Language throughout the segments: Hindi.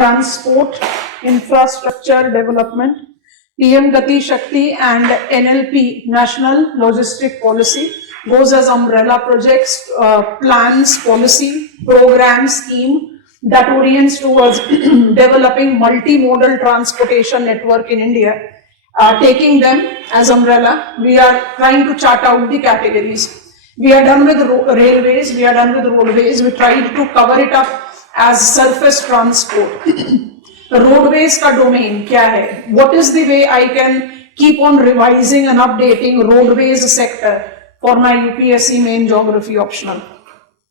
transport, infrastructure development, PM Gati Shakti and NLP, National Logistic Policy, goes as umbrella projects, plans, policy, program, scheme that orients towards developing multimodal transportation network in India. Taking them as umbrella, we are trying to chart out the categories. We are done with railways, we are done with roadways, we tried to cover it up as surface transport. Roadways का domain क्या है? What is the way I can keep on revising and updating roadways sector for my UPSC main geography optional?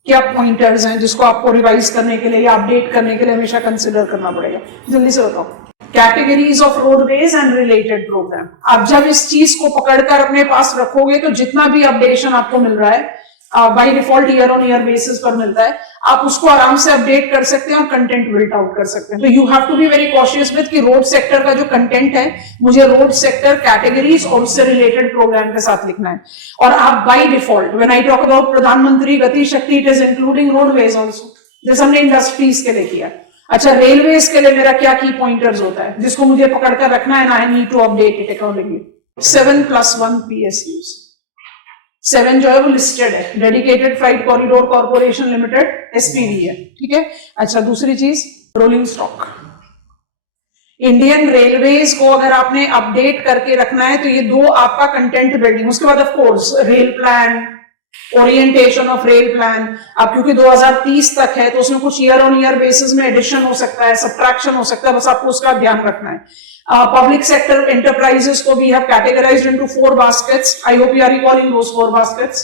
क्या pointers हैं जिसको आपको revise करने के लिए या update करने के लिए हमेशा consider करना पड़ेगा? जल्दी से बताओ. Categories of roadways and related program. आप जब इस चीज को पकड़कर अपने पास रखोगे तो जितना भी अपडेशन आपको मिल रहा है by default year on year basis पर मिलता है, आप उसको आराम से अपडेट कर सकते हैं और कंटेंट बिल्ट आउट कर सकते हैं. तो you have to be very cautious with कि रोड सेक्टर का जो कंटेंट है मुझे रोड सेक्टर कैटेगरीज और उससे रिलेटेड प्रोग्राम के साथ लिखना है. और आप by default when I talk about प्रधानमंत्री गति शक्ति it is including roadways also, जैसे हमने इंडस्ट्रीज के लिए किया. अच्छा, रेलवेज के लिए मेरा क्या की पॉइंटर्स होता है जिसको मुझे पकड़कर रखना है, I need to update it accordingly. 7+1 PSUs. 7 जो है वो लिस्टेड है, dedicated flight corridor corporation limited SPV है, ठीक है. अच्छा, दूसरी चीज रोलिंग स्टॉक. इंडियन रेलवेज को अगर आपने अपडेट करके रखना है तो ये दो आपका कंटेंट बिल्डिंग. उसके बाद of course rail plan, orientation of rail plan. अब क्योंकि 2030 तक है तो उसमें कुछ ईयर ऑन ईयर बेसिस में एडिशन हो सकता है, सब्ट्रैक्शन हो सकता है, बस आपको उसका ध्यान रखना है. Public sector enterprises को we have categorized into 4 baskets. I hope you are recalling those 4 baskets.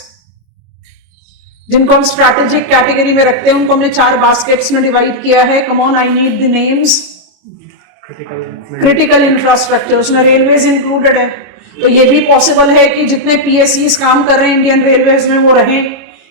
जिनको हम strategic category में रखते हैं उनको हमने 4 baskets में divide किया है. Come on, I need the names. Critical infrastructure, उसमें railways included है. तो ये भी पॉसिबल है कि जितने PSEs काम कर रहे हैं इंडियन रेलवेज में वो रहें.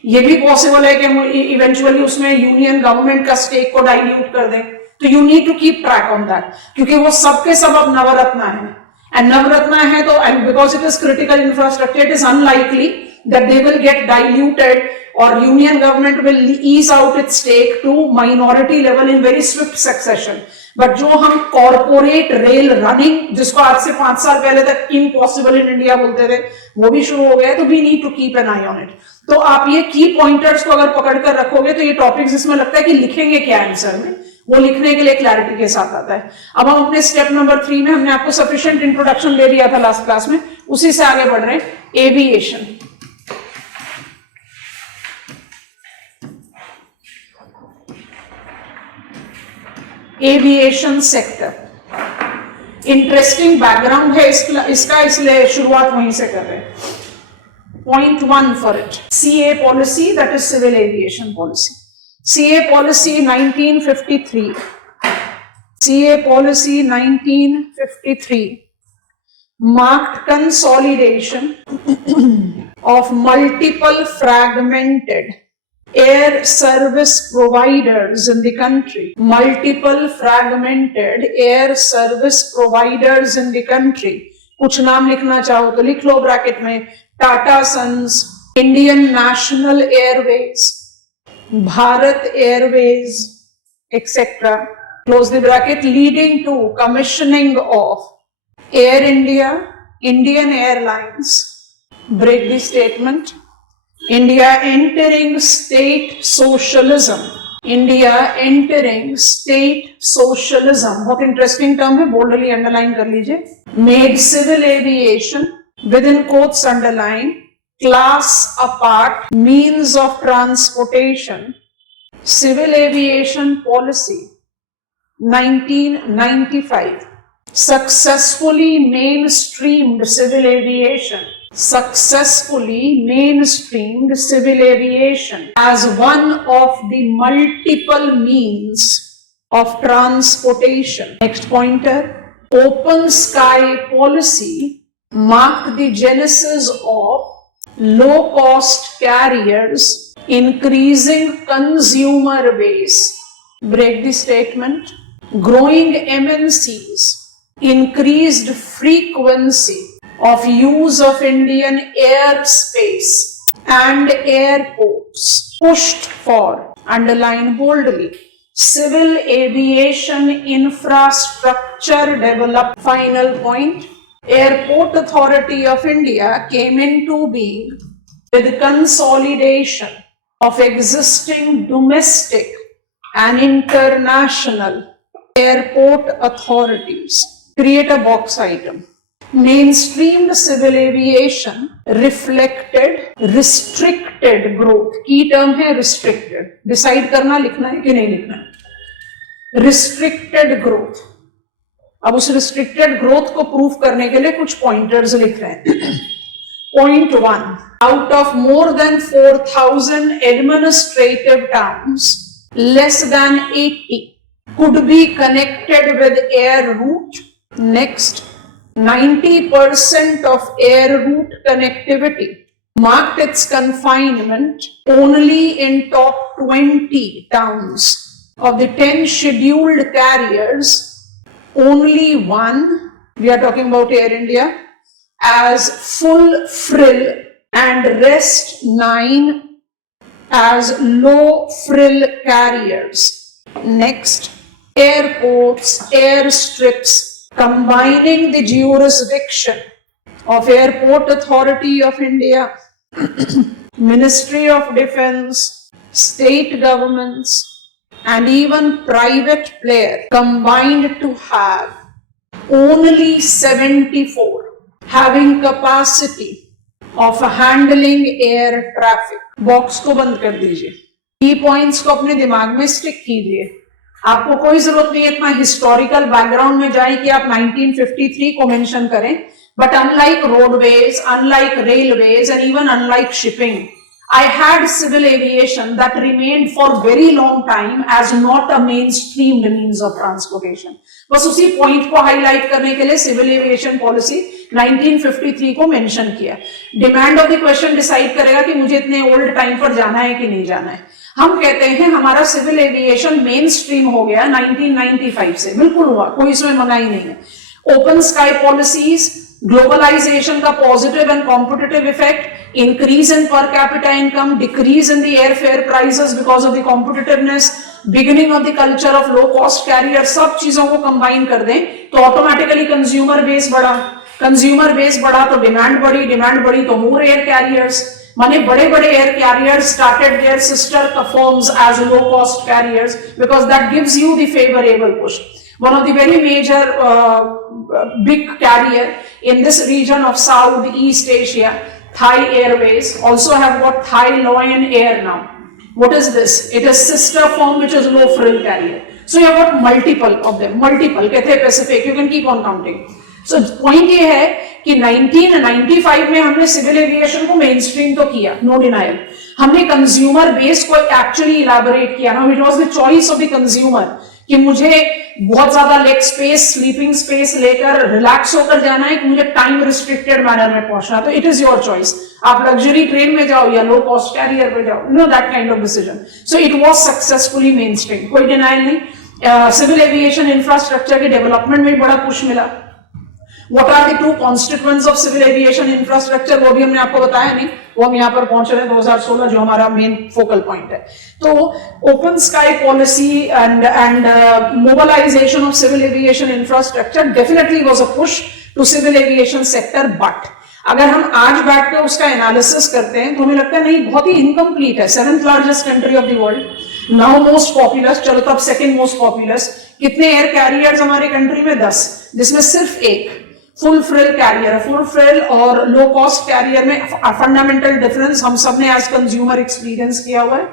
ये भी पॉसिबल है कि हम इवेंचुअली उसमें यूनियन गवर्नमेंट का स्टेक को डाइल्यूट कर दें. तो you need to keep track on that, क्योंकि वो सबके सब अब नवरत्ना है. एंड नवरत्ना है तो and because it is critical infrastructure it is unlikely that they will get diluted और union government will ease out its stake to minority level in very swift succession. But जो हम कॉर्पोरेट रेल रनिंग, जिसको आज से 5 साल पहले तक इम्पॉसिबल इन इंडिया बोलते थे, वो भी शुरू हो गया है. तो we need to keep an eye on it. तो आप ये की पॉइंटर्स को अगर पकड़कर रखोगे तो ये टॉपिक्स जिसमें लगता है कि लिखेंगे क्या आंसर में, वो लिखने के लिए क्लैरिटी के साथ आता है. अब हम अपने स्टेप नंबर 3 में, हमने आपको सफिशिएंट इंट्रोडक्शन दे दिया था लास्ट क्लास में, उसी से आगे बढ़ रहे हैं. Aviation. Aviation sector interesting background है इसका, इसलिए शुरुआत वहीं से कर रहे हैं. Point 1 for it. CA policy, that is civil aviation policy. CA policy 1953. CA policy 1953 marked consolidation of multiple fragmented air service providers in the country. Multiple fragmented air service providers in the country. कुछ नाम लिखना चाहो तो लिख लो ब्रैकेट में. Tata Sons, Indian National Airways, Bharat Airways, etcetera. Close the bracket. Leading to commissioning of Air India, Indian Airlines. Break the statement. India entering state socialism. India entering state socialism. बहुत इंटरेस्टिंग टर्म है, बोल्डली अंडरलाइन कर लीजिए. Made civil aviation within quotes underline class apart means of transportation. Civil aviation policy 1995 successfully mainstreamed civil aviation. Successfully mainstreamed civil aviation as one of the multiple means of transportation. Next pointer. Open sky policy marked the genesis of low-cost carriers, increasing consumer base. Break the statement. Growing MNCs, increased frequency of use of Indian airspace and airports pushed for, underline boldly, civil aviation infrastructure development. Final point, Airport Authority of India came into being with consolidation of existing domestic and international airport authorities. Create a box item. Mainstreamed civil aviation reflected restricted growth. Key term है restricted. Decide करना लिखना है कि नहीं लिखना है. Restricted growth. अब उस restricted growth को prove करने के लिए कुछ pointers लिख रहे हैं. Point 1. Out of more than 4,000 administrative towns, less than 80 could be connected with air route. Next, 90% of air route connectivity marked its confinement only in top 20 towns. Of the 10 scheduled carriers, only one, we are talking about Air India, as full frill and rest 9 as low frill carriers. Next, airports, airstrips combining the jurisdiction of Airport Authority of India, Ministry of Defense, state governments, and even private player combined to have only 74 having capacity of handling air traffic. Box को बंद कर दीजिए. Key points को अपने दिमाग में स्टिक कीजिए. आपको कोई जरूरत नहीं है इतना हिस्टोरिकल बैकग्राउंड में जाए कि आप 1953 को मेंशन करें. But unlike roadways, unlike railways, and even unlike shipping, I had civil aviation that remained for very long time as not a mainstreamed means of transportation. बस उसी पॉइंट को हाईलाइट करने के लिए सिविल एविएशन पॉलिसी 1953 को मेंशन किया. Demand of the question decide करेगा कि मुझे इतने ओल्ड टाइम पर जाना है कि नहीं जाना है. हम कहते हैं हमारा सिविल एविएशन मेन स्ट्रीम हो गया 1995 से. बिल्कुल हुआ, कोई इसमें मनाही नहीं है. ओपन स्काई पॉलिसीज, ग्लोबलाइजेशन का positive and competitive effect, increase in per capita income, decrease in the airfare prices because of the competitiveness, beginning of the culture of low cost carrier, सब चीजों को कंबाइन कर दें तो ऑटोमेटिकली कंज्यूमर बेस बढ़ा. कंज्यूमर बेस बढ़ा तो डिमांड बढ़ी तो मोर एयर कैरियर्स. माने बड़े बड़े air carriers started their sister firms as low cost carriers because that gives you the favourable push. One of the very major big carrier in this region of South East Asia, Thai Airways, also have got Thai Lion Air now. What is this? It is sister firm which is low frill carrier. So you have got multiple of them. Multiple. Cathay Pacific. You can keep on counting. So point ये है कि 1995 में हमने सिविल एविएशन को मेन स्ट्रीम तो किया, नो डिनायल. हमने कंज्यूमर बेस को एक्चुअली इलैबोरेट किया. Now it was the choice of the consumer कि मुझे बहुत ज्यादा लेग स्पेस, स्लीपिंग स्पेस लेकर रिलैक्स होकर जाना है कि मुझे टाइम रिस्ट्रिक्टेड मैनर में पहुंचना. तो इट इज योर चॉइस. आप लग्जरी ट्रेन में जाओ या लो कॉस्ट कैरियर पे जाओ, know that kind of decision. So it was successfully main stream, कोई डिनायल नहीं. सिविल एविएशन इंफ्रास्ट्रक्चर के डेवलपमेंट में बड़ा पुश मिला. What are the two constituents of civil aviation infrastructure? वो भी हमने आपको बताया नहीं. वो हम यहाँ पर पहुंच रहे हैं 2016 जो हमारा मेन फोकल पॉइंट है. तो open sky policy and mobilisation of civil aviation infrastructure definitely was a push to civil aviation sector. But अगर हम आज बैठकर उसका एनालिसिस करते हैं तो हमें लगता है नहीं, बहुत ही इनकम्प्लीट है. 7th largest country of the world, now most populous, चलो तब सेकंड मोस्ट पॉपुलस. कितने एयर कैरियर्स हमारे कंट्री में? 10, जिसमें सिर्फ एक full frill carrier. Full frill और लो कॉस्ट कैरियर में फंडामेंटल डिफरेंस हम सब ने एज कंज्यूमर एक्सपीरियंस किया हुआ है.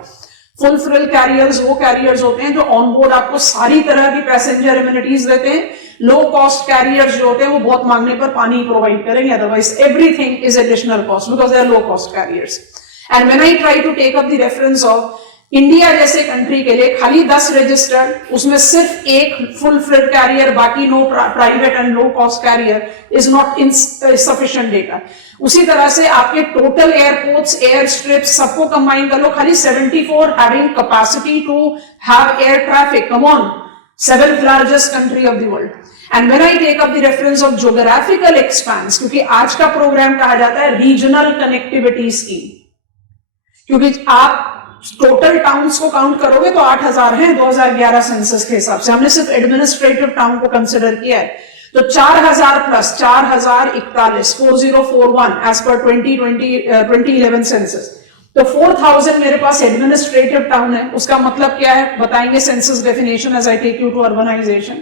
फुल फ्रिल कैरियर्स वो कैरियर्स होते हैं जो ऑन बोर्ड आपको सारी तरह की पैसेंजर इम्यूनिटीज देते हैं. लो कॉस्ट कैरियर्स जो होते हैं वो बहुत मांगने पर पानी प्रोवाइड करेंगे, otherwise everything is additional cost because they are low cost carriers. And when I try to take up the reference of India जैसे कंट्री के लिए खाली 10 रजिस्टर्ड, उसमें सिर्फ एक फुल फ्रिल कैरियर, बाकी no private and low cost carrier, is not sufficient data. उसी तरह से आपके टोटल एयरपोर्ट्स, एयर स्ट्रिप्स सबको कंबाइन कर लो, खाली 74 having capacity to have air traffic. Come on, 7th largest country of the world. And when I take up the reference of geographical expanse, क्योंकि आज का प्रोग्राम कहा जाता है रीजनल कनेक्टिविटी स्कीम, क्योंकि आप टोटल टाउन्स को काउंट करोगे तो 8,000 हैं 2011 सेंसस के हिसाब से। हमने सिर्फ एडमिनिस्ट्रेटिव टाउन को कंसिडर किया है। तो 4,000 प्लस 4,041 4041 एज पर 2011 सेंसस। तो 4,000 मेरे पास एडमिनिस्ट्रेटिव टाउन है। उसका मतलब क्या है बताएंगे census definition as I take you to urbanisation.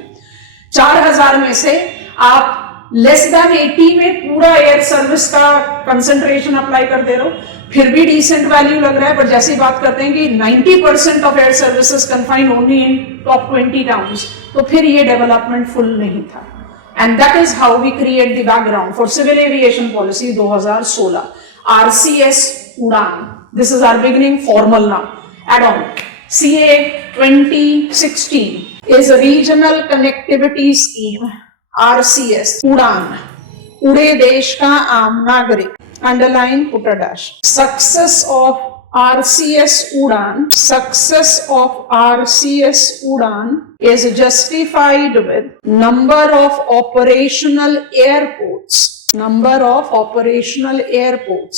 4,000 में से आप लेस देन 80 में पूरा एयर सर्विस का कंसंट्रेशन अप्लाई कर दे रहे हो, फिर भी डिसेंट वैल्यू लग रहा है। पर जैसी बात करते हैं कि 90% of air services confined only in top 20 towns, तो फिर ये डेवलपमेंट फुल नहीं था। And that is how we create the background for civil aviation policy 2016 RCS Udan. This is our beginning formal now add on. CA 2016 is a regional connectivity scheme, RCS उड़ान, उड़े देश का आम नागरिक, underline put a dash. Success of RCS उड़ान is justified with number of operational airports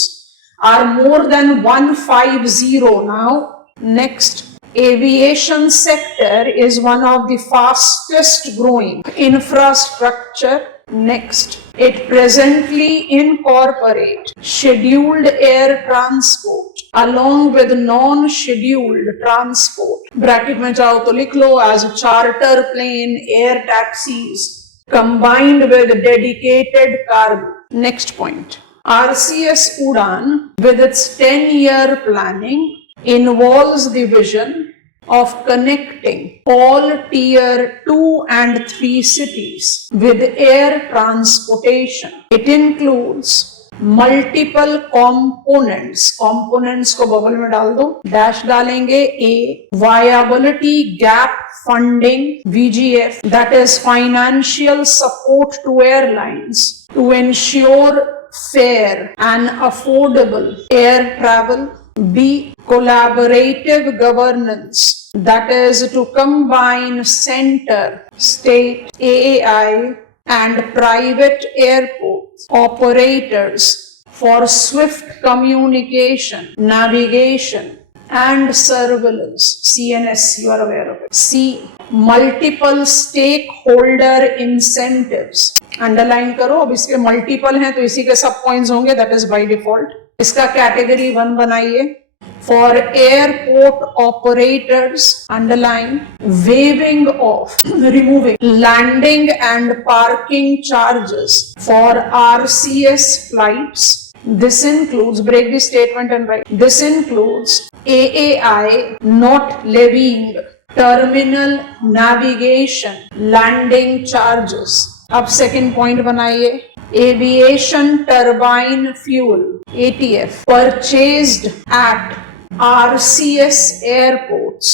are more than 150 now. Next, aviation sector is one of the fastest growing infrastructure. Next, it presently incorporate scheduled air transport along with non-scheduled transport. Bracket में चाहो तो लिख लो as charter plane, air taxis combined with dedicated cargo. Next point, RCS Udan with its 10-year planning involves the vision of connecting all tier 2 and 3 cities with air transportation. It includes multiple components को बबल में डाल दो, डैश डालेंगे। A, viability gap funding VGF, that is financial support to airlines to ensure fair and affordable air travel. B, collaborative governance, that is to combine center, state, AAI and private airport operators for swift communication, navigation and surveillance. CNS, you are aware of it. C, multiple stakeholder incentives. Underline करो, अब इसके मल्टीपल हैं तो इसी के सब पॉइंट्स होंगे, दैट इज बाय डिफॉल्ट। इसका कैटेगरी 1 बनाइए। For airport operators, underline, waiving off, removing landing and parking charges for RCS flights. This includes, break the statement and write, this includes AAI not levying terminal navigation landing charges. अब सेकेंड पॉइंट बनाइए। Aviation turbine fuel ATF purchased at RCS airports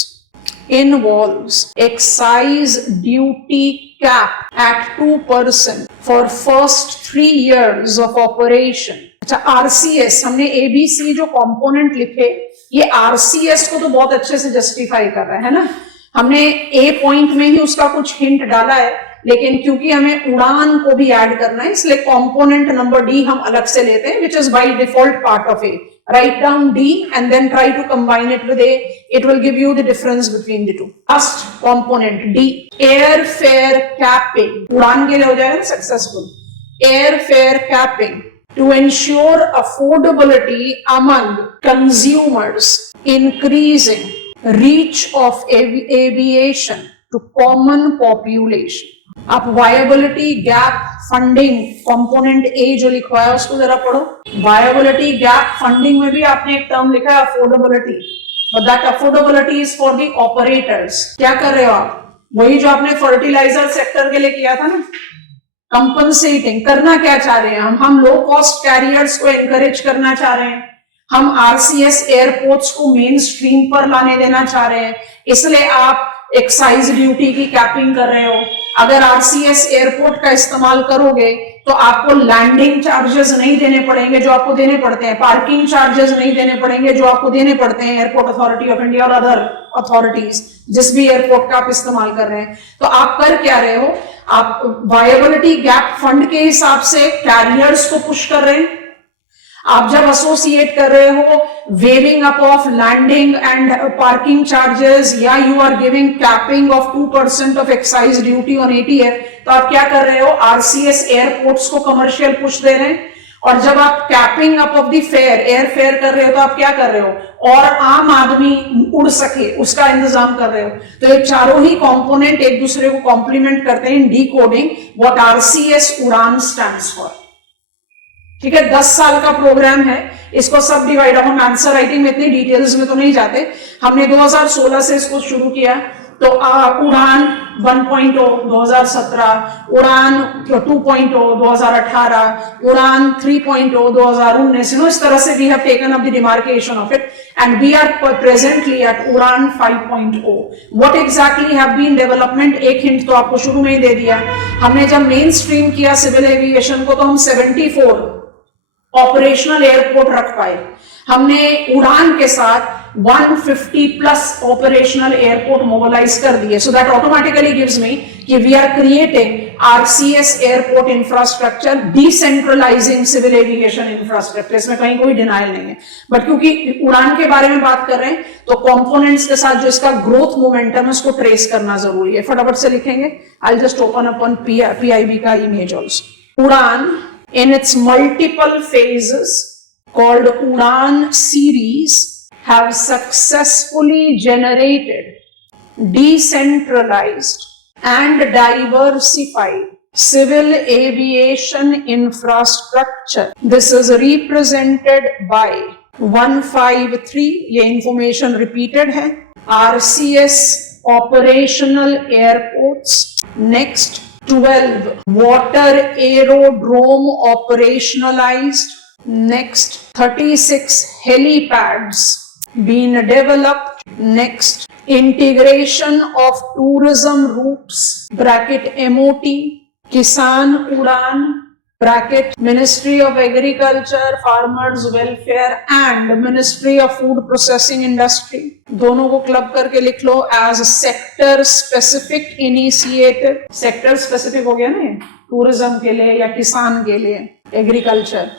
involves excise duty cap at 2% for first 3 years of operation. अच्छा, RCS हमने ABC जो कंपोनेंट लिखे, ये RCS को तो बहुत अच्छे से जस्टिफाई कर रहा है ना। हमने A पॉइंट में ही उसका कुछ हिंट डाला है, लेकिन क्योंकि हमें उड़ान को भी ऐड करना है इसलिए कंपोनेंट नंबर D हम अलग से लेते हैं, which is by default part of A. Write down D and then try to combine it with A. It will give you the difference between the two. First component D, airfare capping. उड़ान के लिए हो जाएगा successful. Airfare capping to ensure affordability among consumers, increasing reach of aviation to common population. आप वायबिलिटी गैप फंडिंग कंपोनेंट ए जो लिखा है उसको जरा पढ़ो। वायबिलिटी गैप फंडिंग में भी आपने एक टर्म लिखा है affordability, but that affordability is for the operators. क्या कर रहे हो आप? वही जो आपने फर्टिलाइजर सेक्टर के लिए किया था ना, कंपनसेटिंग। करना क्या चाह रहे हैं हम लो कॉस्ट कैरियर्स को एनकरेज करना चाह रहे हैं, हम RCS एयरपोर्ट्स को मेन स्ट्रीम पर लाने देना चाह रहे हैं, इसलिए आप एक्साइज ड्यूटी की कैपिंग कर रहे हो। अगर RCS एयरपोर्ट का इस्तेमाल करोगे तो आपको लैंडिंग चार्जेस नहीं देने पड़ेंगे जो आपको देने पड़ते हैं, पार्किंग चार्जेस नहीं देने पड़ेंगे जो आपको देने पड़ते हैं एयरपोर्ट अथॉरिटी ऑफ इंडिया और अदर अथॉरिटीज जिस भी एयरपोर्ट का आप इस्तेमाल कर रहे हैं। तो आप कर क्या रहे हो? आप वायबिलिटी गैप फंड के हिसाब से कैरियर्स को पुश कर रहे हैं। आप जब एसोसिएट कर रहे हो waiving up of landing and parking charges या you are giving capping of 2% of excise duty on ATF, तो आप क्या कर रहे हो, आरसीएस एयरपोर्ट्स को कमर्शियल पुश दे रहे हैं। और जब आप capping up of the fare, air fare कर रहे हो, तो आप क्या कर रहे हो, और आम आदमी उड़ सके उसका इंतजाम कर रहे हो। तो ये चारों ही कंपोनेंट एक दूसरे को कॉम्प्लीमेंट करते हैं इन डीकोडिंग व्हाट आरसीएस उड़ान स्टैंड्स फॉर। ठीक है, 10 साल का प्रोग्राम है, इसको सब डिवाइड, अब हम आंसर राइटिंग में इतनी डिटेल्स में तो नहीं जाते। हमने 2016 से इसको शुरू किया, तो उड़ान 1.0 2017, उड़ान 2.0 2018, उड़ान 3.0 2019, इस तरह से we have taken up the demarcation of it and we are presently at Udan 5.0। What exactly have been development, एक हिंट तो आपको शुरू में ही दे दिया। हमने जब मेन स्ट्रीम किया सिविल एविएशन को, तो हम 74 ऑपरेशनल एयरपोर्ट रख पाए। हमने उड़ान के साथ 150 प्लस ऑपरेशनल एयरपोर्ट मोबिलाइज कर दिए। So that automatically gives me कि we are creating RCS airport infrastructure, decentralising civil aviation infrastructure, इसमें कहीं कोई डिनाइल नहीं है। बट क्योंकि उड़ान के बारे में बात कर रहे हैं, तो कंपोनेंट्स के साथ जो इसका ग्रोथ मोमेंटम है उसको ट्रेस करना जरूरी है। फटाफट से लिखेंगे, I will just open up on PIB का इमेज ऑल्सो। उड़ान in its multiple phases called Udan series have successfully generated, decentralized and diversified civil aviation infrastructure. This is represented by 153, ये information repeated है, RCS operational airports. Next, 12 water aerodrome operationalized. Next, 36 helipads being developed. Next, integration of tourism routes bracket MOT, Kisan Udan bracket Ministry of Agriculture, Farmers Welfare and Ministry of Food Processing Industry, दोनों को क्लब करके लिख लो as sector specific initiative। Sector specific हो गया ना, टूरिज्म के लिए या किसान के लिए, एग्रीकल्चर।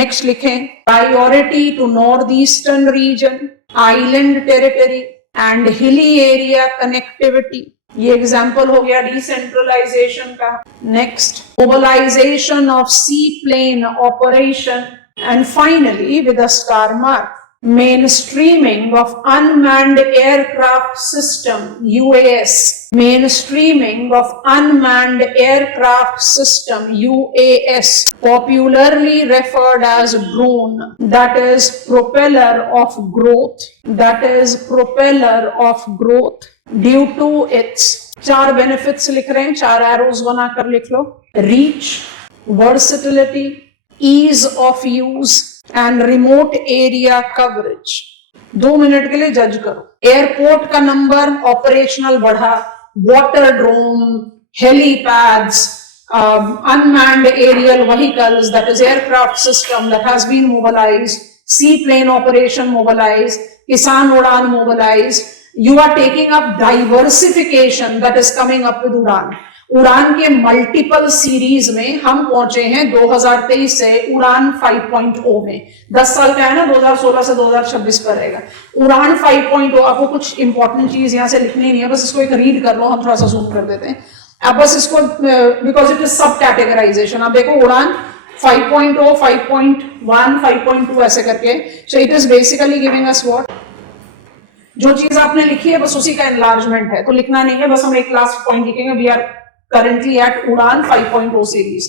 नेक्स्ट लिखें priority to north eastern region, island territory and hilly area connectivity, ये एग्जाम्पल हो गया डिसेंट्रलाइजेशन का। Next mobilisation of sea plane operation and finally with a star mark mainstreaming of unmanned aircraft system UAS, mainstreaming of unmanned aircraft system UAS, popularly referred as drone, that is propeller of growth, that is propeller of growth due to its 4 benefits लिख रहे हैं, 4 arrows बनाकर लिख लो, reach, versatility, ease of use and remote area coverage. 2 minute के लिए जज करो। एयरपोर्ट का नंबर ऑपरेशनल बढ़ा, water drome, helipads, unmanned aerial vehicles, that is aircraft system that has been mobilised, sea plane operation mobilised, Kisan Udan mobilised. You are taking up diversification that is coming up with Udan. Udan के मल्टीपल सीरीज में हम पहुंचे हैं 2023 से उड़ान 5.0 में। 10 साल का है ना, 2016 से 2026 पर रहेगा। उड़ान 5.0, आपको कुछ इंपॉर्टेंट चीज यहां से लिखनी नहीं है, बस इसको एक रीड कर लो, हम थोड़ा सा जूम कर देते हैं। अब बस इसको, बिकॉज इट इज सब कैटेगराइजेशन। आप देखो उड़ान 5.0, 5.1, 5.2 ऐसे करके। So it is basically giving us what, जो चीज आपने लिखी है बस उसी का एनलार्जमेंट है, तो लिखना नहीं है, बस हम एक लास्ट पॉइंट लिखेंगे। We are currently at Udan 5.0 series,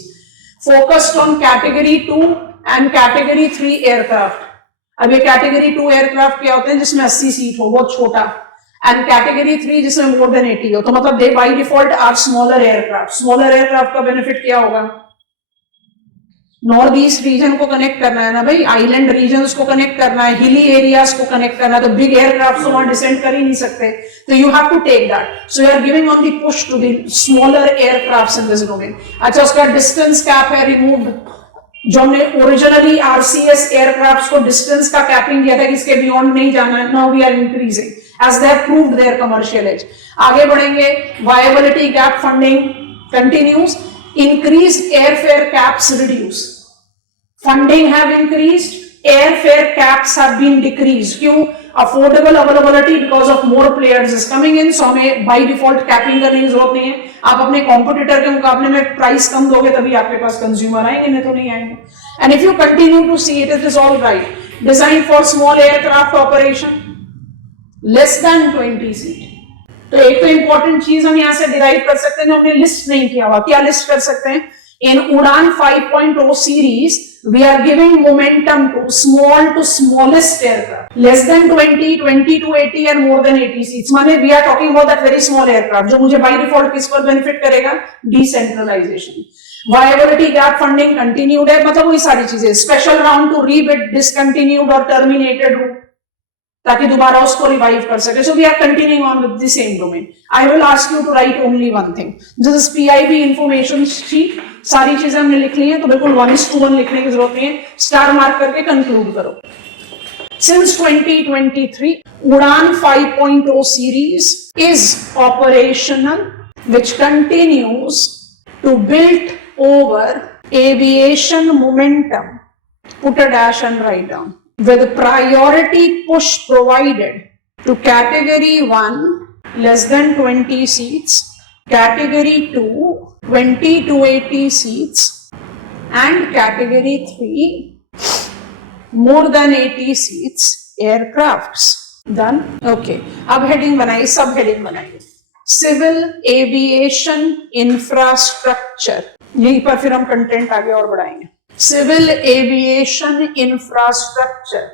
focused on category 2 and category 3 aircraft. अब ये category 2 aircraft क्या होते हैं, जिसमें 80 सीट हो, बहुत छोटा, and category 3 जिसमें more than 80 हो। तो मतलब they by default are smaller aircraft। smaller aircraft का benefit क्या होगा, नॉर्थ ईस्ट रीजन को कनेक्ट करना है ना भाई, आइलैंड रीजन्स को कनेक्ट करना है, हिली एरियाज को कनेक्ट करना है, तो बिग एयरक्राफ्ट तो वहां डिसेंड कर ही नहीं सकते, तो you have to take that. So you are giving on the push to the smaller aircrafts in this domain. अच्छा, उसका डिस्टेंस कैप है रिमूव्ड, जो हमने ओरिजिनली आरसीएस एयरक्राफ्ट्स को डिस्टेंस का कैपिंग किया था कि इसके बियॉन्ड नहीं जाना है, now we are increasing as they have proved their commercial edge. आगे बढ़ेंगे, viability gap funding continues, increased airfare caps reduced, funding have increased, Airfare caps have been decreased. क्यों? Affordable availability because of more players is coming in. So हमें by default capping करने की जरूरत नहीं है. आप अपने competitor के मुकाबले में प्राइस कम दोगे तभी आपके पास कंज्यूमर आएंगे, नहीं तो नहीं आएंगे. And if you continue to see it, it is all right. Designed for small aircraft operation, less than 20 seat. तो एक तो इंपॉर्टेंट चीज हम यहाँ से डिराइव कर सकते हैं, हमने लिस्ट नहीं किया हुआ. क्या लिस्ट कर सकते हैं? In Udan 5.0 series, we are giving momentum to small to smallest aircraft, less than 20, 20 to 80 and more than 80 seats. माने we are talking about that very small aircraft, जो मुझे by default किस पर benefit करेगा? Decentralization. Viability gap funding continued है, मतलब वही सारी चीजें. Special round to rebid discontinued or terminated route, ताकि दोबारा उसको रिवाइव कर सके. So we are continuing on with the same domain. I will ask you to write only one thing. This is PIB information sheet. सारी चीजें हमने लिख ली हैं, तो बिल्कुल 1:1 लिखने की जरूरत नहीं है. स्टार मार्क करके कंक्लूड करो. Since 2023, Udan 5.0 series is operational, which continues to build over aviation momentum. Put a dash and write down. With priority push provided to category 1 less than 20 seats, category 2 20 to 80 seats, and category 3 more than 80 seats aircrafts. Done? Okay. अब heading बनाइए, सब heading बनाइए. Civil aviation infrastructure. यहीं पर फिर हम कंटेंट आगे और बढ़ाएंगे. Civil aviation infrastructure.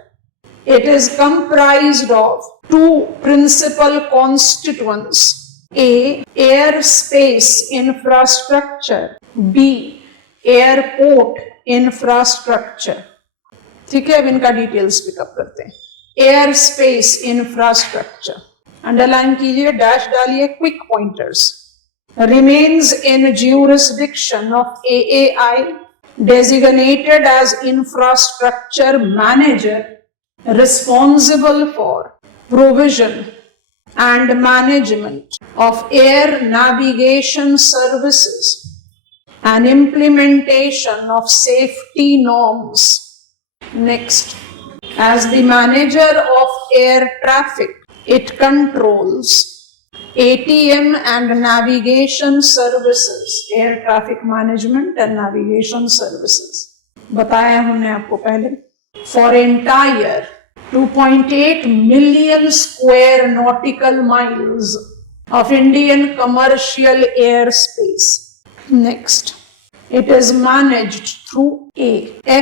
It is comprised of two principal constituents. A. Airspace infrastructure. B. Airport infrastructure. ठीक है, अब इनका डिटेल्स पिकअप करते हैं. Airspace infrastructure. अंडरलाइन कीजिए, डैश डालिए, quick pointers. Remains in jurisdiction of AAI, designated as infrastructure manager responsible for provision and management of air navigation services and implementation of safety norms. Next, as the manager of air traffic, it controls ATM and navigation services, air traffic management and navigation services. बताया हमने आपको पहले. For entire 2.8 million square nautical miles of Indian commercial airspace. Next, it is managed through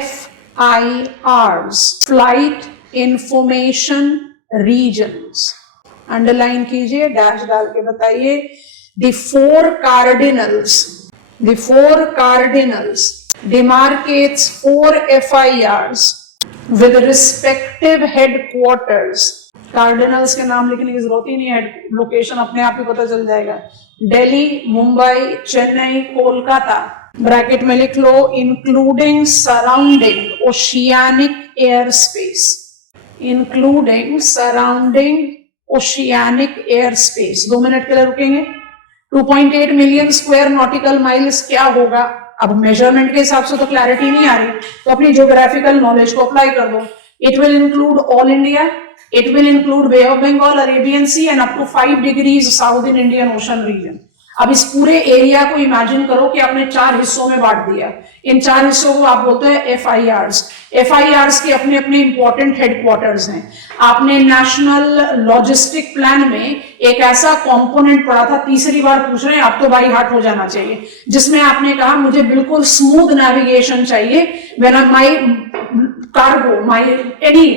FIRs, Flight Information Regions. Underline कीजिए, डैश डाल के बताइए. The four cardinals demarcates 4 FIRs with respective headquarters. Cardinals के नाम लिखने की जरूरत ही नहीं है, लोकेशन अपने आप ही पता चल जाएगा. दिल्ली, मुंबई, चेन्नई, कोलकाता. ब्रैकेट में लिख लो, including surrounding oceanic air space. Including surrounding oceanic air space. 2 minute के लिए रुकेंगे. 2.8 मिलियन स्क्वायर नॉटिकल माइल्स क्या होगा? अब मेजरमेंट के हिसाब से तो क्लैरिटी नहीं आ रही, तो अपनी ज्योग्राफिकल नॉलेज को अप्लाई कर दो. It will include all India, it will include Bay of Bengal, Arabian Sea and up to 5 degrees south in Indian Ocean region. अब इस पूरे एरिया को इमेजिन करो कि आपने 4 हिस्सों में बांट दिया. इन 4 हिस्सों को आप बोलते हैं FIRs. FIRs के अपने अपने इंपॉर्टेंट हेडक्वार्टर्स हैं. आपने नेशनल लॉजिस्टिक प्लान में एक ऐसा कंपोनेंट पढ़ा था, तीसरी बार पूछ रहे हैं, आप तो बाई हार्ट हो जाना चाहिए, जिसमें आपने कहा मुझे बिल्कुल स्मूथ नेविगेशन चाहिए when my cargo, my any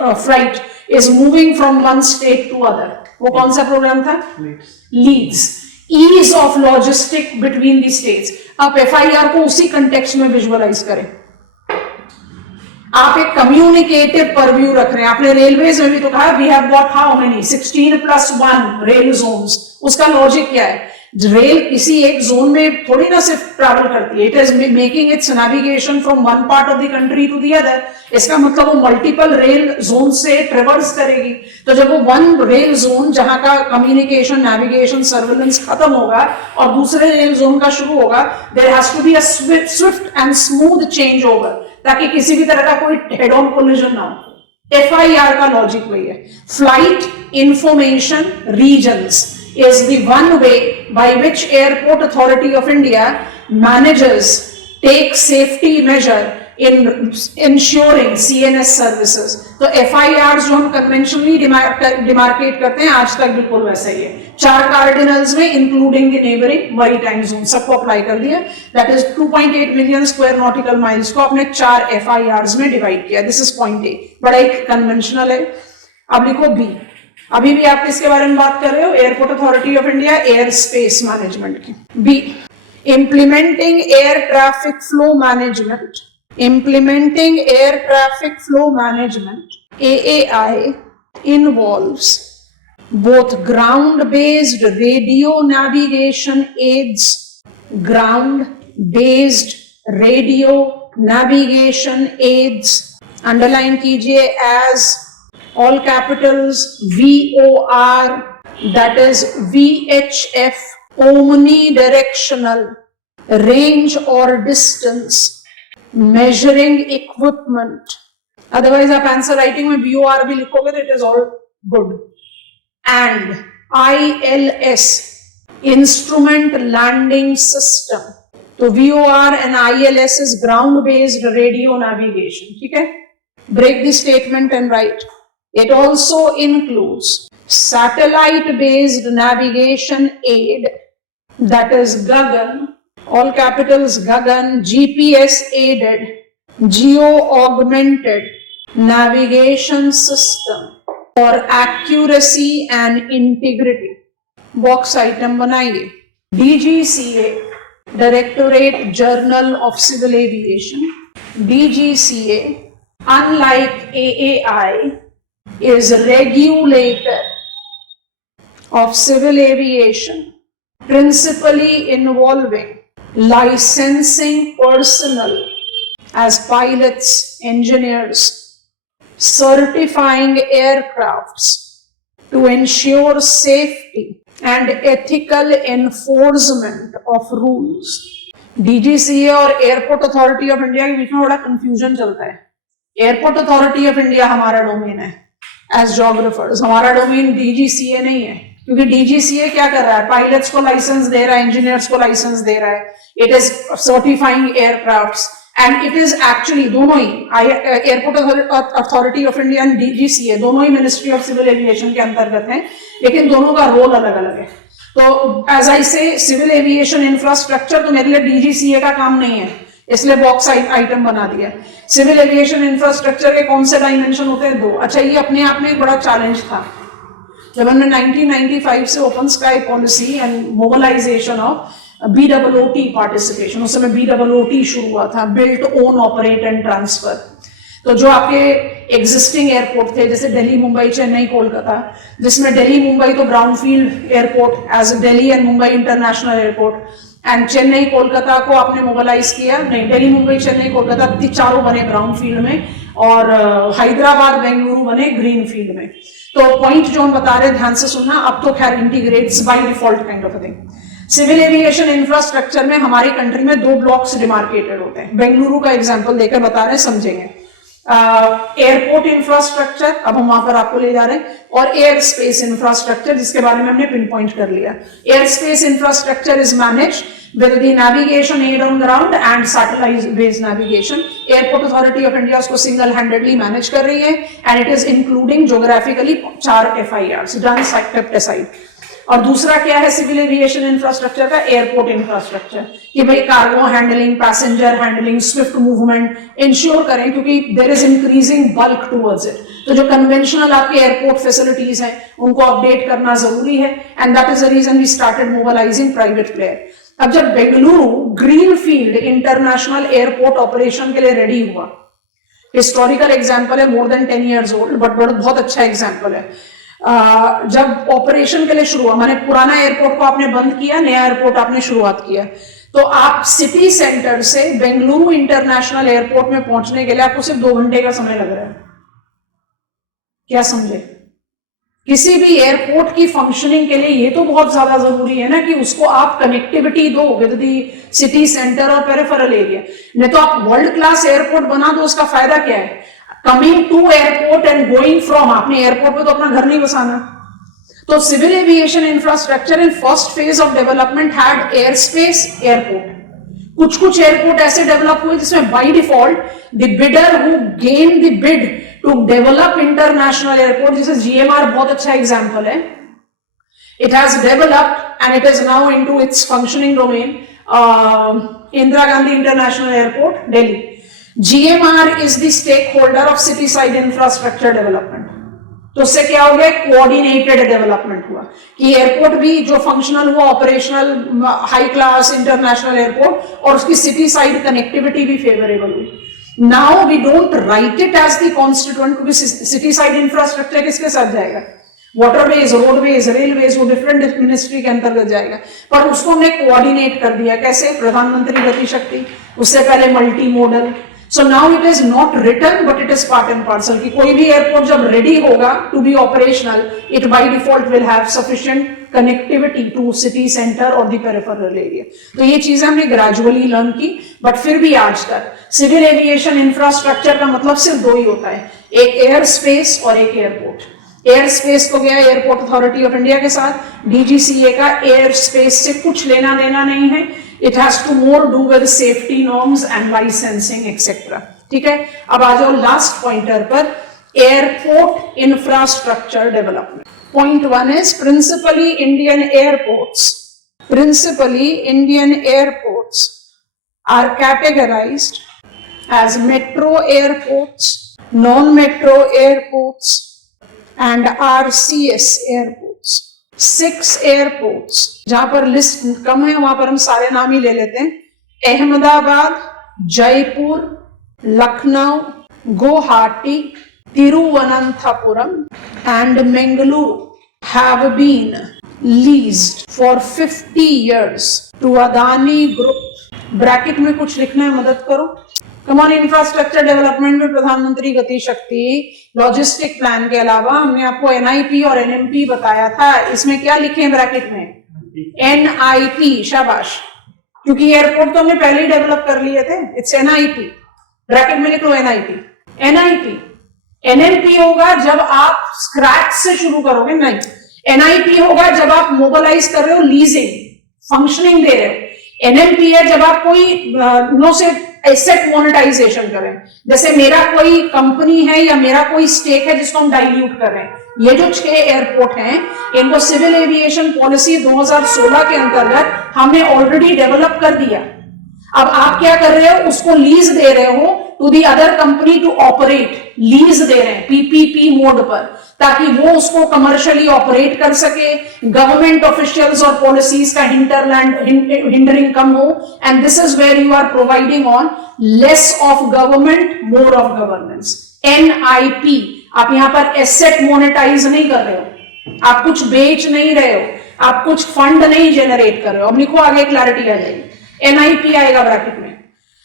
flight is moving from one state to other. वो कौन सा प्रोग्राम था? Leads. Ease of logistic between the states. आप FIR को उसी कंटेक्स्ट में विजुअलाइज करें. आप एक कम्युनिकेटिव परव्यू रख रहे हैं. आपने रेलवेज में भी तो कहा we have got how many 16+1 rail zones. उसका लॉजिक क्या है? रेल किसी एक जोन में थोड़ी ना सिर्फ ट्रैवल करती है. It is making its navigation from one part of the country to the other. इसका मतलब वो मल्टीपल रेल जोन से ट्रेवर्स करेगी. तो जब वो वन रेल जोन जहां का कम्युनिकेशन, नेविगेशन, सर्वेलेंस खत्म होगा और दूसरे रेल जोन का शुरू होगा, there has to be a swift and smooth change over, ताकि किसी भी तरह का कोई हेड ऑन कोलिजन ना हो। FIR का लॉजिक वही है, flight information regions is the one way by which Airport Authority of India manages, takes safety measure in ensuring CNS services. तो FIRs जो हम कन्वेंशनली डिमार्केट करते हैं आज तक बिल्कुल वैसा ही है, 4 कार्डिनल्स में including the neighbouring maritime zone सबको अप्लाई कर दिया। That is 2.8 million square nautical miles को आपने 4 FIRs में डिवाइड किया। दिस इज पॉइंट ए, बड़ा एक कन्वेंशनल है। अब लिखो बी, अभी भी आप किसके बारे में बात कर रहे हो, airport authority of India air space management की। B, implementing air traffic flow management, implementing air traffic flow management AAI involves both ground-based radio navigation aids, ground-based radio navigation aids, underline कीजिए as all capitals VOR, that is VHF, omnidirectional range or distance measuring equipment, otherwise आप आंसर राइटिंग में VOR भी लिखोगे तो it is all good, and ILS instrument landing system, तो VOR and ILS is ground based radio navigation, ठीक है। break the statement and write, it also includes satellite based navigation aid, that is GAGAN, all capitals GAGAN, GPS aided geo augmented navigation system for accuracy and integrity। Box item बनाइए। DGCA, Directorate General of Civil Aviation, DGCA unlike AAI is regulator of civil aviation principally involving licensing personnel as pilots, engineers, certifying aircrafts to ensure safety and ethical enforcement of rules। DGCA और एयरपोर्ट अथॉरिटी ऑफ इंडिया के बीच में बड़ा कंफ्यूजन चलता है। एयरपोर्ट अथॉरिटी ऑफ इंडिया हमारा डोमेन है एज ज्योग्राफर्स, हमारा डोमेन DGCA नहीं है, क्योंकि DGCA क्या कर रहा है, पायलट्स को लाइसेंस दे रहा है, इंजीनियर्स को लाइसेंस दे रहा है, it is certifying aircrafts, and it is actually दोनों ही airport authority of India and DGCA दोनों ही मिनिस्ट्री ऑफ सिविल एविएशन के अंतर्गत हैं, लेकिन दोनों का रोल अलग अलग है। तो एज आई से सिविल एविएशन इंफ्रास्ट्रक्चर तो मेरे लिए DGCA का काम नहीं है, इसलिए बॉक्स आइटम बना दिया। सिविल एविएशन इंफ्रास्ट्रक्चर के कौन से डायमेंशन होते हैं, 2। अच्छा, ये अपने आप में एक बड़ा चैलेंज था जब हमने 1995 से open sky policy and mobilisation of BOOT participation, उस समय BOOT शुरू हुआ था, built own operate and transfer. तो जो आपके एग्जिस्टिंग एयरपोर्ट थे जैसे दिल्ली, मुंबई, चेन्नई, कोलकाता, जिसमें दिल्ली मुंबई तो brownfield airport as Delhi and Mumbai international airport, and Chennai Kolkata को आपने मोबिलाइज किया, नहीं दिल्ली मुंबई चेन्नई कोलकाता चारों बने ब्राउनफील्ड में, और हैदराबाद बेंगलुरु बने ग्रीन फील्ड में। तो पॉइंट जो हम बता रहे ध्यान से सुनना, अब तो खैर integrates by default kind of a thing. Civil aviation infrastructure में हमारी कंट्री में 2 ब्लॉक्स डिमार्केटेड होते हैं। बेंगलुरु का एग्जांपल देकर बता रहे हैं, समझेंगे। एयरपोर्ट इंफ्रास्ट्रक्चर, अब हम वहां पर आपको ले जा रहे हैं, और एयर स्पेस इंफ्रास्ट्रक्चर जिसके बारे में हमने पिन पॉइंट कर लिया। Air space infrastructure is manage with the navigation aid on ground and satellite based navigation। Airport authority of India उसको सिंगल हैंडेडली मैनेज कर रही है, and it is including geographically 4 FIRs done kept aside. और दूसरा क्या है सिविल एविएशन इंफ्रास्ट्रक्चर का, एयरपोर्ट इंफ्रास्ट्रक्चर, कि भाई cargo handling, passenger handling, swift movement ensure करें, क्योंकि there is increasing bulk towards it. तो जो कन्वेंशनल आपके एयरपोर्ट फैसिलिटीज हैं उनको अपडेट करना जरूरी है, and that is the reason we started mobilising private player. अब जब Bengaluru greenfield international airport operation के लिए रेडी हुआ, हिस्टोरिकल एग्जांपल है, more than 10 years old, but बहुत अच्छा एग्जांपल है। जब ऑपरेशन के लिए शुरू हुआ, माने पुराना एयरपोर्ट को आपने बंद किया, नया एयरपोर्ट आपने शुरुआत किया, तो आप सिटी सेंटर से बेंगलुरु इंटरनेशनल एयरपोर्ट में पहुंचने के लिए आपको सिर्फ 2 घंटे का समय लग रहा है। क्या समझे? किसी भी एयरपोर्ट की फंक्शनिंग के लिए ये तो बहुत ज्यादा जरूरी है ना कि उसको आप कनेक्टिविटी दो विद द सिटी सेंटर और पेरिफेरल एरिया। नहीं तो आप वर्ल्ड क्लास एयरपोर्ट बना दो, उसका फायदा क्या है? Coming to airport and going from, आपने एयरपोर्ट पे तो अपना घर नहीं बसाना। तो civil aviation infrastructure in first phase of development had air space, airport. कुछ कुछ एयरपोर्ट ऐसे डेवलप हुए जिसमें by default the bidder who gain the bid to develop international airport, जैसे जीएमआर बहुत अच्छा एग्जांपल है, it has developed and it is now into its functioning domain, Indira Gandhi international airport Delhi. GMR is the stake holder of city side infrastructure development. तो उससे क्या हो गया? कोऑर्डिनेटेड डेवलपमेंट हुआ कि एयरपोर्ट भी जो फंक्शनल हुआ, operational high class international airport, और उसकी सिटी साइड कनेक्टिविटी भी फेवरेबल हुई। Now we don't write it as the constituent, क्योंकि सिटी साइड इंफ्रास्ट्रक्चर किसके साथ जाएगा? वाटरवेज, रोडवेज, रेलवेज, वो डिफरेंट मिनिस्ट्री के अंतर्गत जाएगा, पर उसको हमने कोऑर्डिनेट कर दिया। कैसे? प्रधानमंत्री गति शक्ति, उससे पहले multi modal. So now it is not written but it is part and parcel कि कोई भी एयरपोर्ट जब रेडी होगा to be operational, it by default will have sufficient connectivity to city center और the peripheral area। तो ये चीजें हमने ग्रेजुअली लर्न की, बट फिर भी आज तक सिविल एविएशन इंफ्रास्ट्रक्चर का मतलब सिर्फ दो ही होता है, एक एयर स्पेस और एक एयरपोर्ट। एयर स्पेस तो गया एयरपोर्ट अथॉरिटी ऑफ इंडिया के साथ, डीजीसीए का एयर स्पेस से कुछ लेना देना नहीं है, it has to more do with safety norms and licensing etc। ठीक है, अब आ जाओ लास्ट पॉइंटर पर, airport infrastructure development. Point 1 is principally Indian airports are categorized as metro airports, non-metro airports and RCS airports। 6 airports, जहां पर लिस्ट कम है वहां पर हम सारे नाम ही ले लेते हैं। Ahmedabad, Jaipur, Lucknow, Guwahati, Thiruvananthapuram and Mangaluru have been leased for 50 years to Adani group. Bracket में कुछ लिखना है, मदद करो। कमॉन, इंफ्रास्ट्रक्चर डेवलपमेंट में प्रधानमंत्री गति शक्ति लॉजिस्टिक प्लान के अलावा हमने आपको एनआईपी और एनएमपी बताया था। इसमें क्या लिखे हैं ब्रैकेट में? एनआईपी, शाबाश, क्योंकि एयरपोर्ट तो हमने पहले ही डेवलप कर लिए थे। इट्स एनआईपी, ब्रैकेट में लिख लो एनआईपी। एनआईपी, एनएमपी होगा जब आप स्क्रैच से शुरू करोगे, नहीं। एनआईपी होगा जब आप मोबिलाइज कर रहे हो, लीजिंग, फंक्शनिंग दे रहे हो। एनएमपी है जब आप कोई नो से एसेट मोनेटाइजेशन करें, जैसे मेरा कोई कंपनी है या मेरा कोई स्टेक है जिसको हम डाइल्यूट कर रहे हैं। ये जो 6 एयरपोर्ट हैं, इनको सिविल एविएशन पॉलिसी 2016 के अंतर्गत हमने ऑलरेडी डेवलप कर दिया। अब आप क्या कर रहे हो? उसको लीज दे रहे हो to the other company to operate. Lease दे रहे हैं पीपीपी मोड पर, ताकि वो उसको कमर्शियली ऑपरेट कर सके, गवर्नमेंट ऑफिशियल्स और पॉलिसीज का हिंडरिंग कम हो। And this is where you are providing on less of government, more of governance. NIP, आप यहां पर एसेट मोनेटाइज नहीं कर रहे हो, आप कुछ बेच नहीं रहे हो, आप कुछ फंड नहीं जेनरेट कर रहे हो। अब लिखो, आगे क्लैरिटी आ जाएगी। एनआईपी आएगा ब्रैकेट में।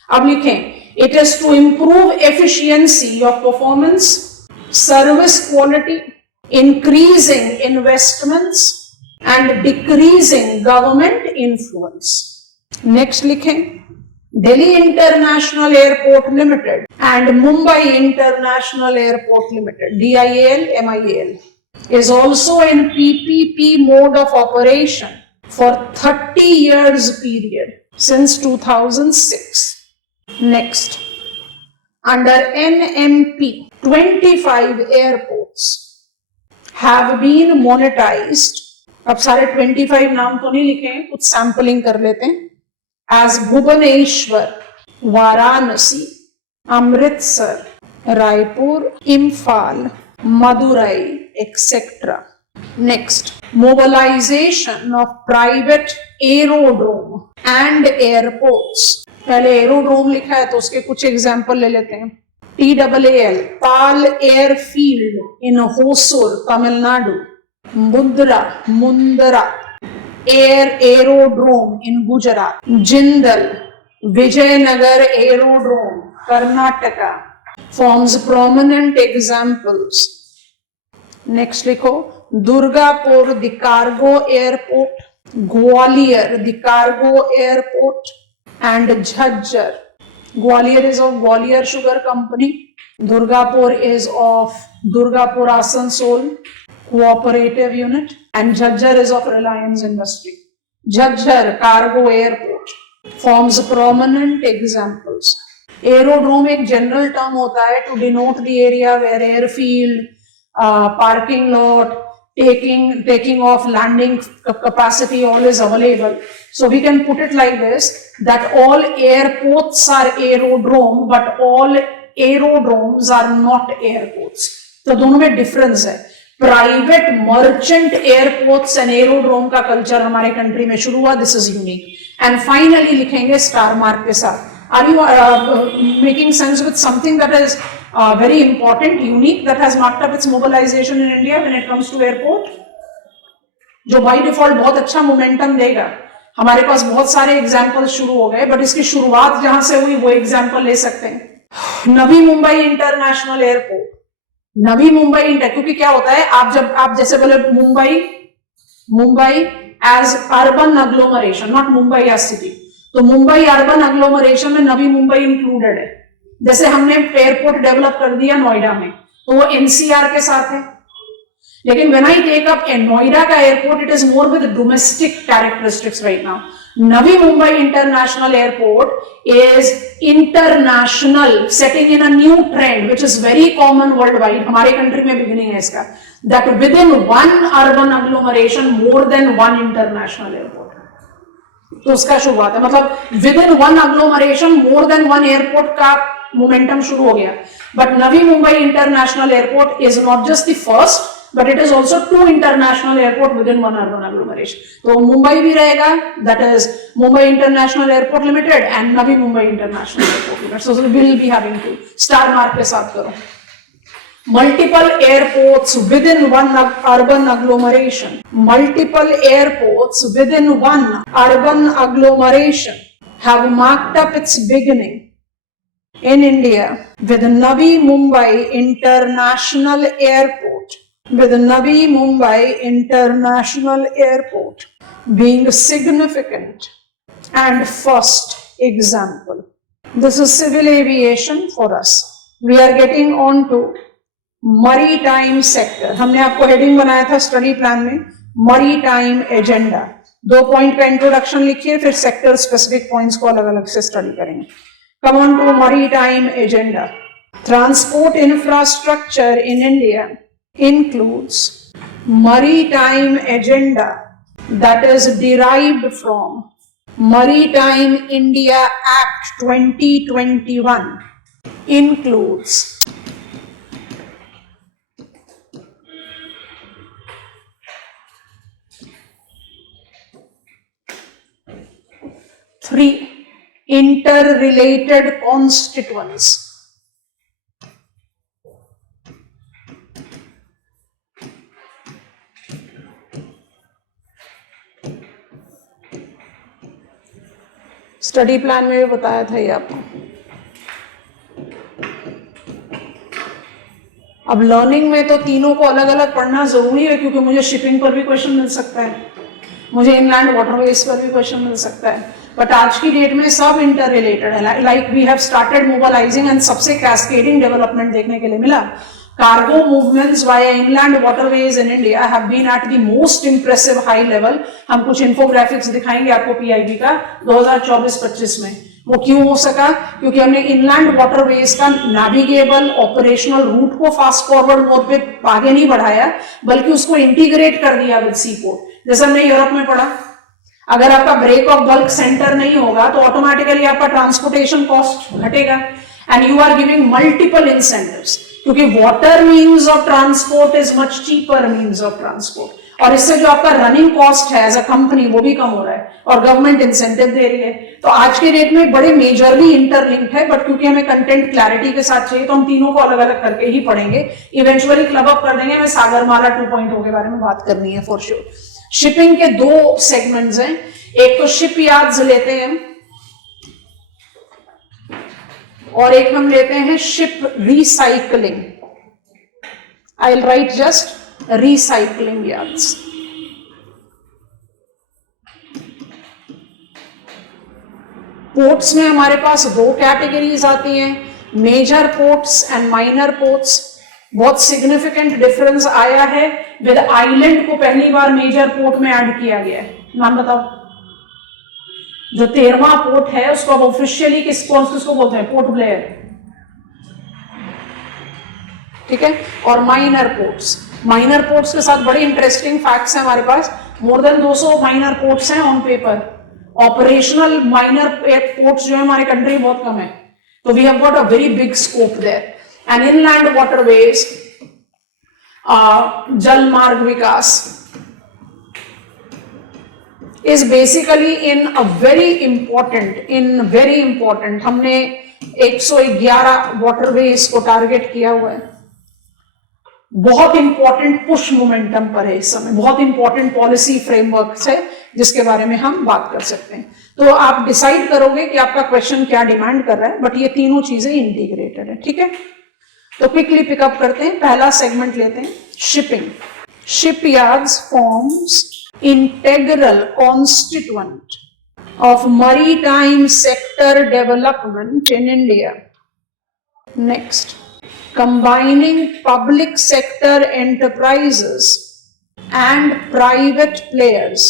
अब लिखें, it is to improve efficiency of performance, service quality, increasing investments and decreasing government influence। Next लिखें, Delhi International Airport Limited and Mumbai International Airport Limited, DIAL, MIAL, is also in PPP mode of operation for 30 years period since 2006। Next, under NMP, 25 airports have been monetized। अब सारे 25 नाम तो नहीं लिखे हैं, कुछ सैंपलिंग कर लेते हैं। as Bhubaneswar, Varanasi, Amritsar, Raipur, Imphal, Madurai etc। Next, mobilization of private aerodrome and airports। पहले एरोड्रोम लिखा है तो उसके कुछ एग्जाम्पल ले लेते हैं। TAAL, TAAL airfield in Hosur, Tamil Nadu. Mundra air aerodrome in Gujarat. Jindal Vijayanagar aerodrome, Karnataka, forms prominent examples। Next लिखो, Durgapur, the cargo airport, Gwalior, the cargo airport, and Jhajjar. Gwalior is of Gwalior Sugar Company. Durgapur is of Durgapur Asansol Cooperative Unit, and Jhajjar is of Reliance Industry. Jhajjar Cargo Airport forms prominent examples. Aerodrome एक general term होता है to denote the area where airfield, parking lot, taking off, landing capacity all is available. So we can put it like this, that all airports are aerodrome, but all aerodromes are not airports. तो दोनों में difference है. Private merchant airports and aerodrome का कल्चर हमारे कंट्री में शुरू हुआ. This is unique. And finally लिखेंगे स्टार मार्क के साथ. Are you making sense with something that is very important, unique, that has marked up its mobilisation in India when it comes to airport, जो बाय डिफॉल्ट बहुत अच्छा मोमेंटम देगा. हमारे पास बहुत सारे एग्जाम्पल्स शुरू हो गए, बट इसकी शुरुआत जहां से हुई वो एग्जाम्पल ले सकते हैं. Navi Mumbai international airport. Navi Mumbai inter, क्योंकि क्या होता है, आप जैसे बोले Mumbai as urban agglomeration, not Mumbai as city, तो मुंबई अर्बन अग्लोमरेशन में नवी मुंबई इंक्लूडेड है. जैसे हमने एयरपोर्ट डेवलप कर दिया नोएडा में, तो वो एनसीआर के साथ है. लेकिन when I take up Noida का airport, it is more with domestic characteristics right now. Navi Mumbai International Airport is international, setting in a new trend which is very common worldwide. हमारे कंट्री में बिगिनिंग है इसका, that within one urban agglomeration more than one international airport. तो उसका शुरुआत है, मतलब within one agglomeration more than one airport का मोमेंटम शुरू हो गया. But Navi Mumbai International Airport is not just the first, but it is also two international airport within one urban agglomeration. तो मुंबई भी रहेगा, that is Mumbai International Airport Limited and Navi Mumbai International Airport Limited. So we will be having two. Star mark के साथ करो. Multiple airports within one urban agglomeration. Multiple airports within one urban agglomeration have marked up its beginning in India with Navi Mumbai International Airport. With Navi Mumbai International Airport being a significant and first example. This is civil aviation for us. We are getting on to maritime sector. हमने आपको हेडिंग बनाया था स्टडी प्लान में, maritime agenda. 2 पॉइंट का इंट्रोडक्शन लिखिए, फिर सेक्टर स्पेसिफिक पॉइंट्स को अलग अलग से स्टडी करेंगे. Come on to maritime agenda. Transport infrastructure in India includes maritime agenda that is derived from Maritime India Act 2021, includes three interrelated constituents. Study plan में भी बताया था ये आपको. अब लर्निंग में तो तीनों को अलग अलग पढ़ना जरूरी है, क्योंकि मुझे शिपिंग पर भी क्वेश्चन मिल सकता है, मुझे इनलैंड वाटरवेज पर भी क्वेश्चन मिल सकता है. बट आज की डेट में सब इंटर रिलेटेड है. Like we have started mobilising and सबसे कैस्केडिंग डेवलपमेंट देखने के लिए मिला. Cargo movements via inland waterways in India have been at the most impressive high level. हम कुछ infographics दिखाएंगे आपको PIB का 2024-25 में. वो क्यों हो सका? क्योंकि हमने inland waterways का navigable operational route को fast forward मोड पे आगे नहीं बढ़ाया, बल्कि उसको integrate कर दिया with seaport. जैसे हमने यूरोप में पढ़ा, अगर आपका ब्रेक ऑफ बल्क सेंटर नहीं होगा तो ऑटोमेटिकली आपका ट्रांसपोर्टेशन कॉस्ट घटेगा. And you are giving multiple incentives, क्योंकि water means of transport is much cheaper means of transport, और इससे जो आपका रनिंग कॉस्ट है एज अ कंपनी वो भी कम हो रहा है, और गवर्नमेंट इंसेंटिव दे रही है. तो आज के डेट में बड़े मेजरली इंटरलिंक्ड है, बट क्योंकि हमें कंटेंट क्लैरिटी के साथ चाहिए तो हम तीनों को अलग अलग करके ही पढ़ेंगे. इवेंचुअली क्लब अप कर देंगे. हमें सागरमाला 2.0 के बारे में बात करनी है फॉर श्योर. शिपिंग के दो सेगमेंट्स हैं. एक तो शिप यार्ड्स लेते हैं, और एक हम लेते हैं ship recycling. I will write just recycling yards. Ports में हमारे पास दो कैटेगरीज आती हैं, major ports and minor ports. बहुत सिग्निफिकेंट डिफरेंस आया है, विद आइलैंड को पहली बार मेजर पोर्ट में ऐड किया गया है। नाम बताओ, जो 13वां पोर्ट है उसको अब ऑफिशियली किसको बोलते हैं? पोर्ट ब्लेयर, ठीक है। और माइनर पोर्ट्स के साथ बड़ी इंटरेस्टिंग फैक्ट्स हैं हमारे पास। मोर देन 200 माइनर पोर्ट्स हैं on paper. Operational minor ports जो है हमारे कंट्री बहुत कम है, तो we have got a very big scope there. And inland waterways, Jal Marg Vikas is basically in a very important, हमने 111 वाटरवेज को टारगेट किया हुआ है। बहुत इंपॉर्टेंट पुश मोमेंटम पर है इस समय, बहुत इंपॉर्टेंट पॉलिसी फ्रेमवर्क है जिसके बारे में हम बात कर सकते हैं। तो आप डिसाइड करोगे कि आपका क्वेश्चन क्या डिमांड कर रहा है, बट ये तीनों चीजें इंटीग्रेटेड है, ठीक है। तो क्विकली पिकअप करते हैं, पहला सेगमेंट लेते हैं, shipping. Shipyards forms integral constituent of maritime sector development in India. Next, combining public sector enterprises and private players.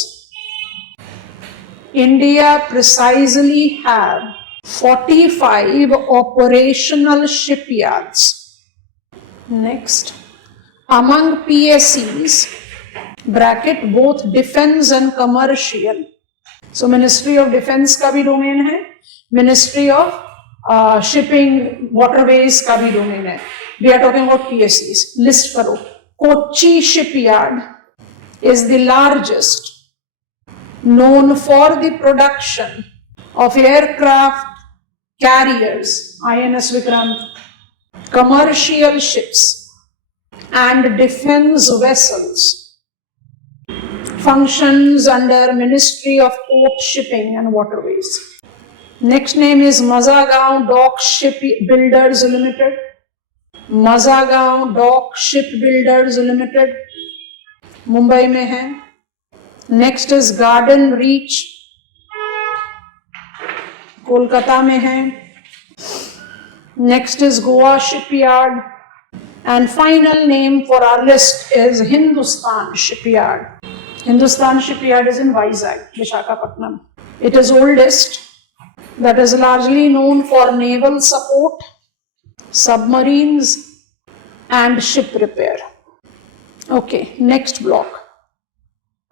India precisely have 45 operational shipyards. Next, among PSCs, bracket both defence and commercial. So ministry of defence का भी डोमेन है, मिनिस्ट्री ऑफ शिपिंग वाटरवेज का भी डोमेन है। वी आर टॉकिंग अबाउट पीएससीज। लिस्ट करो। Kochi shipyard is the largest, known for the production of aircraft carriers, INS Vikrant, commercial ships and defense vessels. Functions under Ministry of Port, Shipping and Waterways. Next name is Mazagaon Dock Shipbuilders Limited. Mazagaon Dock Shipbuilders Limited, Mumbai में है। Next is Garden Reach, Kolkata में है। Next is Goa Shipyard and final name for our list is Hindustan Shipyard. Hindustan Shipyard is in Vizag, Visakhapatnam. It is oldest, that is largely known for naval support, submarines and ship repair. Okay, next block.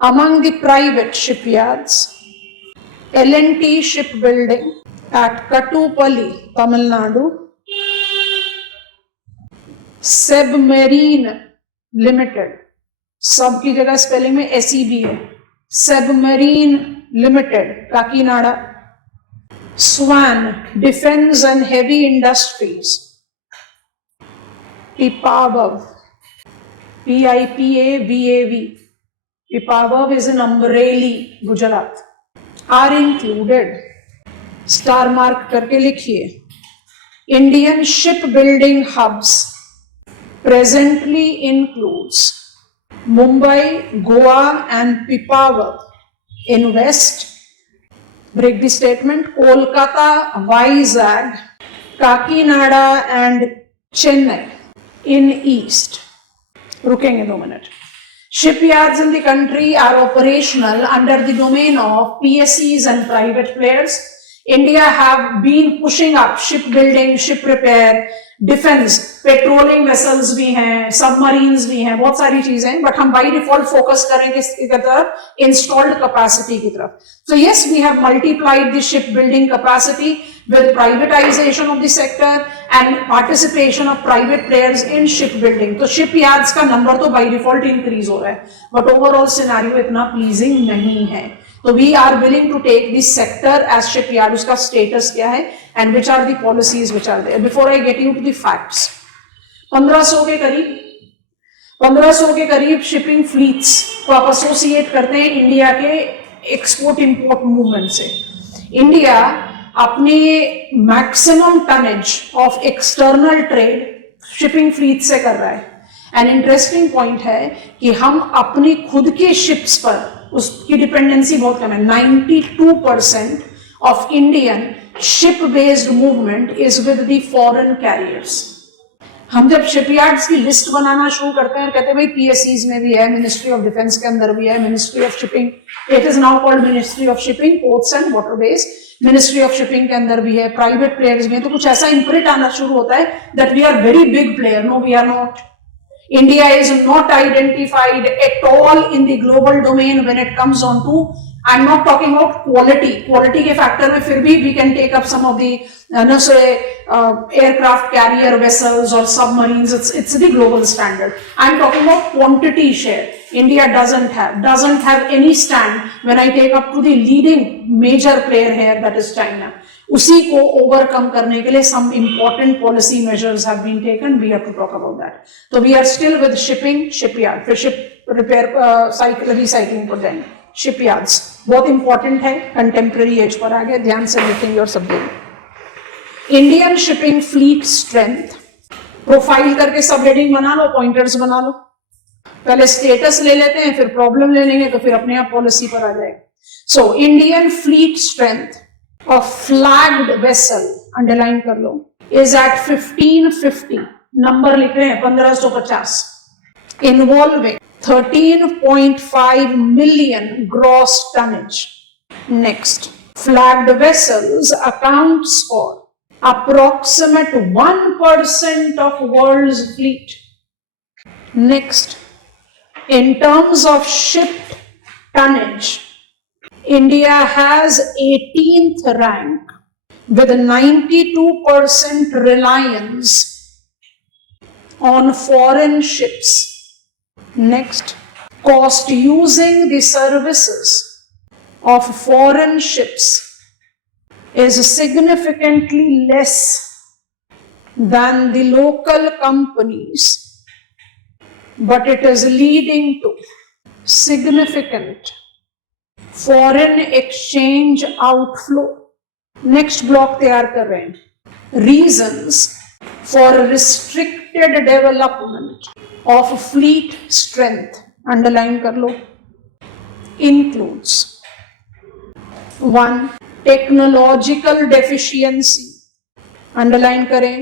Among the private shipyards, L&T Shipbuilding at Kattupalli, Tamil Nadu, Submarine Limited, सब की जगह स्पेलिंग में SEB है, submarine limited, Kakinada. Swan defence and heavy industries, Pipavav, PIPAVAV, Pipavav is in Amreli, Gujarat, are included. Star mark करके लिखिए। Indian ship building hubs presently includes Mumbai, Goa and Pipavav in west. Break the statement. Kolkata, Vizag, Kakinada and Chennai in east. रुकेंगे 2 minute. Shipyards in the country are operational under the domain of PSCs and private players. India have been pushing up shipbuilding, ship repair, defence, patrolling vessels भी हैं, सबमरीन्स भी हैं, बहुत सारी चीजें, बट हम बाय डिफॉल्ट फोकस करेंगे इसकी तरफ, इंस्टॉल्ड कैपेसिटी की तरफ। So yes, we have multiplied the ship building capacity with privatization of the sector and participation of private players in shipbuilding. तो shipyards का नंबर तो by default increase हो रहा है, but overall scenario इतना pleasing नहीं है। तो we are willing to take this sector as shipyard, उसका status क्या है and which are the policies which are there. Before I get you to the facts, 1500 के करीब शिपिंग फ्लीट्स को आप एसोसिएट करते हैं इंडिया के एक्सपोर्ट इंपोर्ट मूवमेंट से। इंडिया अपने maximum tonnage of external trade shipping fleet से कर रहा है एन इंटरेस्टिंग पॉइंट है कि हम अपनी खुद के शिप्स पर उसकी डिपेंडेंसी बहुत कम है। 92% of Indian ship based movement is with the foreign carriers. हम जब शिपयार्ड्स की लिस्ट बनाना शुरू करते हैं, कहते हैं भाई पीएससीज में भी है, मिनिस्ट्री ऑफ डिफेंस के अंदर भी है, ministry of shipping, it is now called ministry of shipping, ports and waterways, ministry of shipping के अंदर भी है, प्राइवेट प्लेयर्स में, तो कुछ ऐसा इंप्रिंट आना शुरू होता है that we are very big player. No, we are not. India is not identified at all in the global domain when it comes on to, I'm not talking about quality. Quality के factor में फिर भी we can take up some of the aircraft carrier vessels or submarines. It's the global standard. I'm talking about quantity share. India doesn't have any stand when I take up to the leading major player here, that is China. उसी को ओवरकम करने के लिए some important policy measures have been taken. We have to talk about that. So we are still with shipping, shipyard. फिर ship repair recycling पर जाएंगे. Shipyards बहुत important है, contemporary age पर आ गए, ध्यान से लिखेंगे और सब देंगे। Indian shipping fleet strength profile करके सब हेडिंग बना लो, पॉइंटर्स बना लो। पहले स्टेटस ले लेते हैं, फिर प्रॉब्लम ले लेंगे, तो फिर अपने आप पॉलिसी पर आ जाएगा। So Indian fleet strength of flagged vessel, underline कर लो, is at 1550, नंबर लिख रहे हैं 1550, involving 13.5 million gross tonnage. Next, flagged vessels accounts for approximate 1% of world's fleet. Next, in terms of shipped tonnage, India has 18th rank with 92% reliance on foreign ships. Next, cost using the services of foreign ships is significantly less than the local companies, but it is leading to significant foreign exchange outflow. Next block तैयार कर रहे हैं, reasons for restricted development of fleet strength, underline कर लो, इंक्लूड्स 1 टेक्नोलॉजिकल डेफिशिएंसी, अंडरलाइन करें,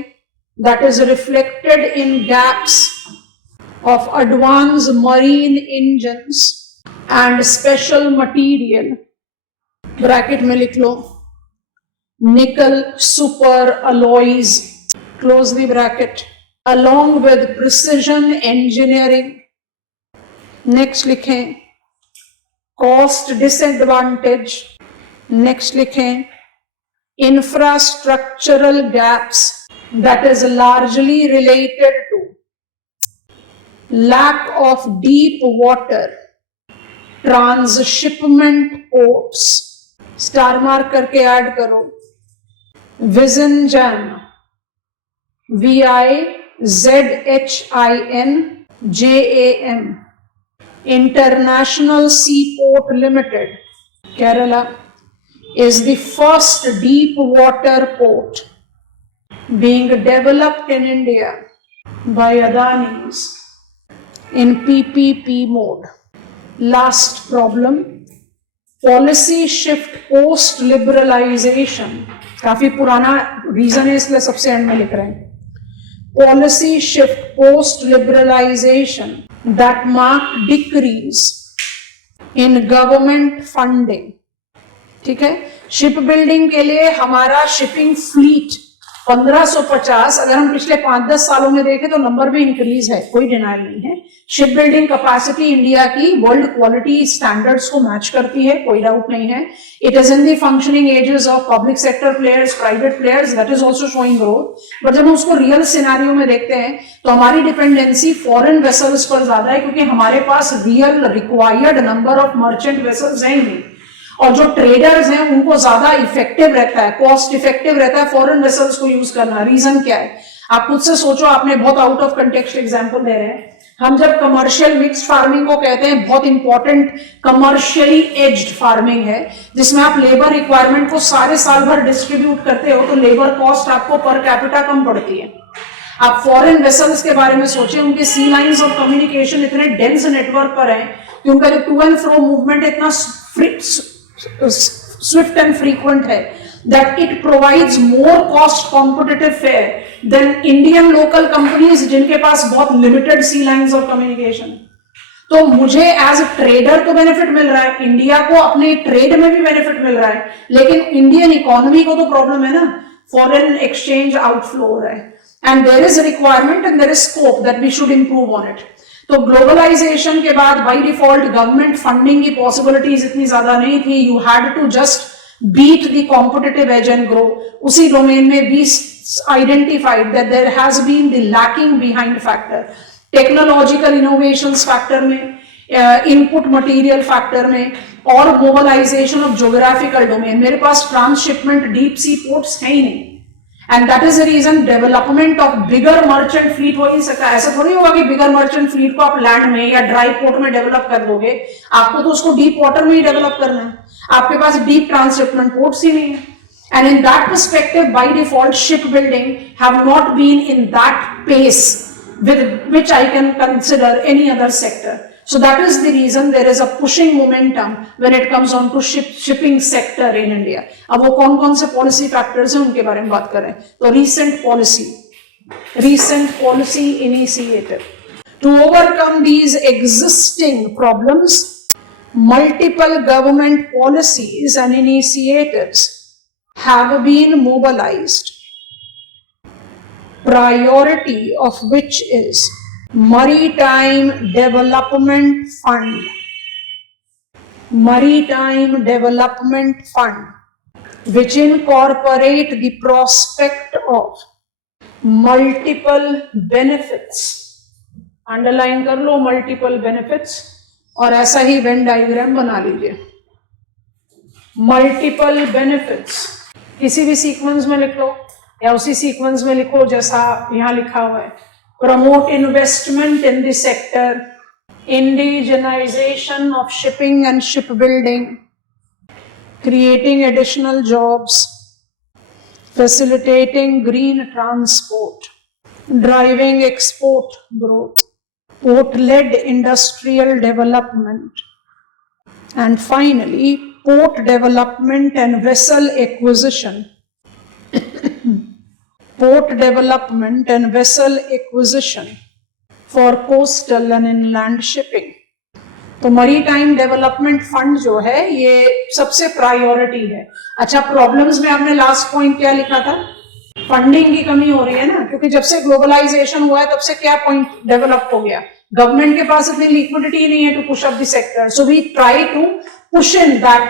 that is reflected in gaps of advance marine engines and special material, bracket में लिख लो, nickel super alloys, close the bracket, along with precision engineering. Next लिखें cost disadvantage. Next लिखें infrastructural gaps, that is largely related to lack of deep water transshipment ports, star mark करके ऐड करो, Vizhinjam, VIZHINJAM, international sea port limited, Kerala, is the first deep water port being developed in India by Adani's in PPP mode. Last problem, policy shift post liberalization, काफी पुराना रीजन है इसलिए सबसे एंड में लिख रहे हैं, policy shift post liberalization that marked decrease in government funding. ठीक है, शिप बिल्डिंग के लिए हमारा शिपिंग फ्लीट 1550, अगर हम पिछले 5-10 सालों में देखें तो नंबर भी इंक्रीज है, कोई डिनाइल नहीं है। शिप बिल्डिंग कैपेसिटी इंडिया की वर्ल्ड क्वालिटी स्टैंडर्ड्स को मैच करती है, कोई डाउट नहीं है। It is in the functioning ages of public sector players, private players, that is also showing growth. But जब हम उसको रियल सिनेरियो में देखते हैं तो हमारी डिपेंडेंसी फॉरेन वेसल्स पर ज्यादा है, क्योंकि हमारे पास real required number of merchant vessels हैं नहीं, और जो ट्रेडर्स हैं उनको ज्यादा इफेक्टिव रहता है, कॉस्ट इफेक्टिव रहता है फॉरेन वेसल्स को यूज करना। रीजन क्या है, आप खुद से सोचो, आपने बहुत आउट ऑफ कंटेक्स्ट एग्जांपल दे रहे हैं। हम जब कमर्शियल मिक्स्ड फार्मिंग को कहते हैं, बहुत इंपॉर्टेंट कमर्शियली एज्ड फार्मिंग है, जिसमें आप लेबर रिक्वायरमेंट को सारे साल भर डिस्ट्रीब्यूट करते हो, तो लेबर कॉस्ट आपको पर कैपिटा कम पड़ती है। आप फॉरेन वेसल्स के बारे में सोचें, उनके सी लाइंस ऑफ कम्युनिकेशन इतने डेंस नेटवर्क पर हैं कि उनका जो टू एंड फ्रो मूवमेंट इतना स्विफ्ट एंड फ्रीक्वेंट है that it provides more cost competitive fare than Indian local companies जिनके पास बहुत limited sea lines of communication। तो मुझे एज ट्रेडर तो बेनिफिट मिल रहा है, इंडिया को अपने ट्रेड में भी बेनिफिट मिल रहा है, लेकिन इंडियन इकोनॉमी को तो प्रॉब्लम है ना, फॉरेन एक्सचेंज आउटफ्लो हो रहा है, and there is requirement and there is scope that we should improve on it. तो ग्लोबलाइजेशन के बाद बाय डिफॉल्ट गवर्नमेंट फंडिंग की पॉसिबिलिटीज इतनी ज्यादा नहीं थी, you had to just beat the competitive edge and grow। उसी डोमेन में we identified that there has been the lacking behind factor, technological innovations factor में, input material factor में, और mobilization of geographical domain। मेरे पास ट्रांसशिपमेंट डीप सी पोर्ट्स है ही नहीं, and that is the reason development of bigger merchant fleet हो ही सकता है। ऐसा थोड़ी होगा कि बिगर मर्चेंट फ्लीट को आप लैंड में या ड्राई पोर्ट में डेवलप कर लोगे, आपको तो उसको डीप वाटर में ही डेवलप करना है, आपके पास डीप ट्रांसशिपमेंट पोर्ट्स ही नहीं है। And in that perspective by default ship building have not been in that pace with which I can consider any other sector। So that is the reason there is a pushing momentum when it comes on to shipping sector in India। अब वो कौन कौन से policy factors हैं उनके बारे में बात करें तो recent policy initiative to overcome these existing problems, multiple government policies and initiatives have been mobilized, priority of which is Maritime Development Fund, which incorporate the prospect of multiple benefits। Underline कर लो multiple benefits, और ऐसा ही वेन डायग्राम बना लीजिए। मल्टीपल बेनिफिट्स किसी भी सीक्वेंस में लिख लो या उसी सीक्वेंस में लिखो जैसा यहां लिखा हुआ है। Promote investment in the sector, indigenisation of shipping and ship building, creating additional jobs, facilitating green transport, driving export growth, port led industrial development, and finally port development and vessel acquisition for coastal and inland shipping। तो मरीटाइम डेवलपमेंट फंड जो है ये सबसे प्रायोरिटी है। अच्छा, प्रॉब्लम्स में आपने लास्ट पॉइंट क्या लिखा था? फंडिंग की कमी हो रही है ना, क्योंकि जब से ग्लोबलाइजेशन हुआ है तब से क्या पॉइंट डेवलप हो गया, गवर्नमेंट के पास इतनी लिक्विडिटी नहीं है to push up the sector, so we try to push in that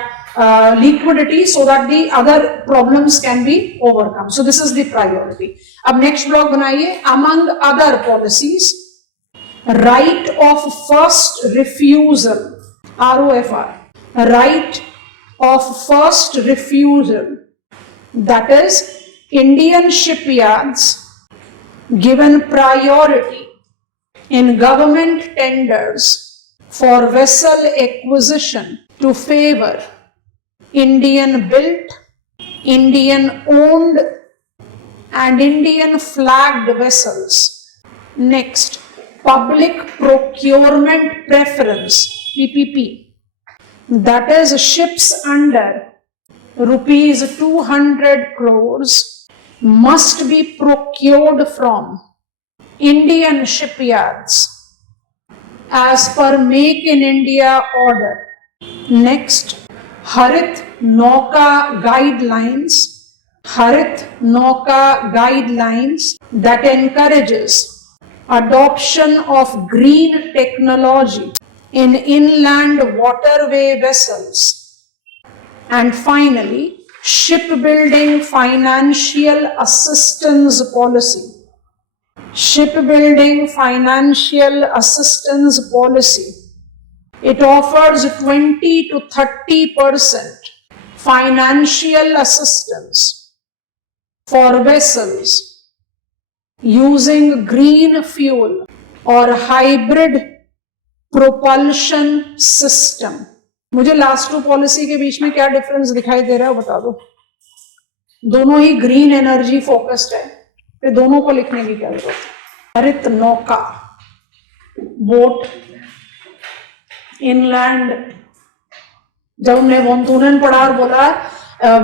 liquidity so that the other problems can be overcome। So this is the priority। अब next block बनाइए। Among other policies, right of first refusal, ROFR, right of first refusal, that is Indian shipyards given priority in government tenders for vessel acquisition to favor Indian built, Indian owned and Indian flagged vessels। Next, public procurement preference, PPP, that is ships under rupees 200 crores must be procured from Indian shipyards as per Make in India order। Next, Harit Nauka guidelines that encourages adoption of green technology in inland waterway vessels। And finally, shipbuilding financial assistance policy। It offers 20 to 30% financial assistance for vessels using green fuel or hybrid propulsion system। मुझे लास्ट टू पॉलिसी के बीच में क्या डिफरेंस दिखाई दे रहा है बता दो। दोनों ही ग्रीन एनर्जी फोकस्ड है, ये दोनों को लिखने की क्या जरूरत है? हरित नौका, बोट, इनलैंड, जब हमने वॉन्तूनन पढ़ा और बोला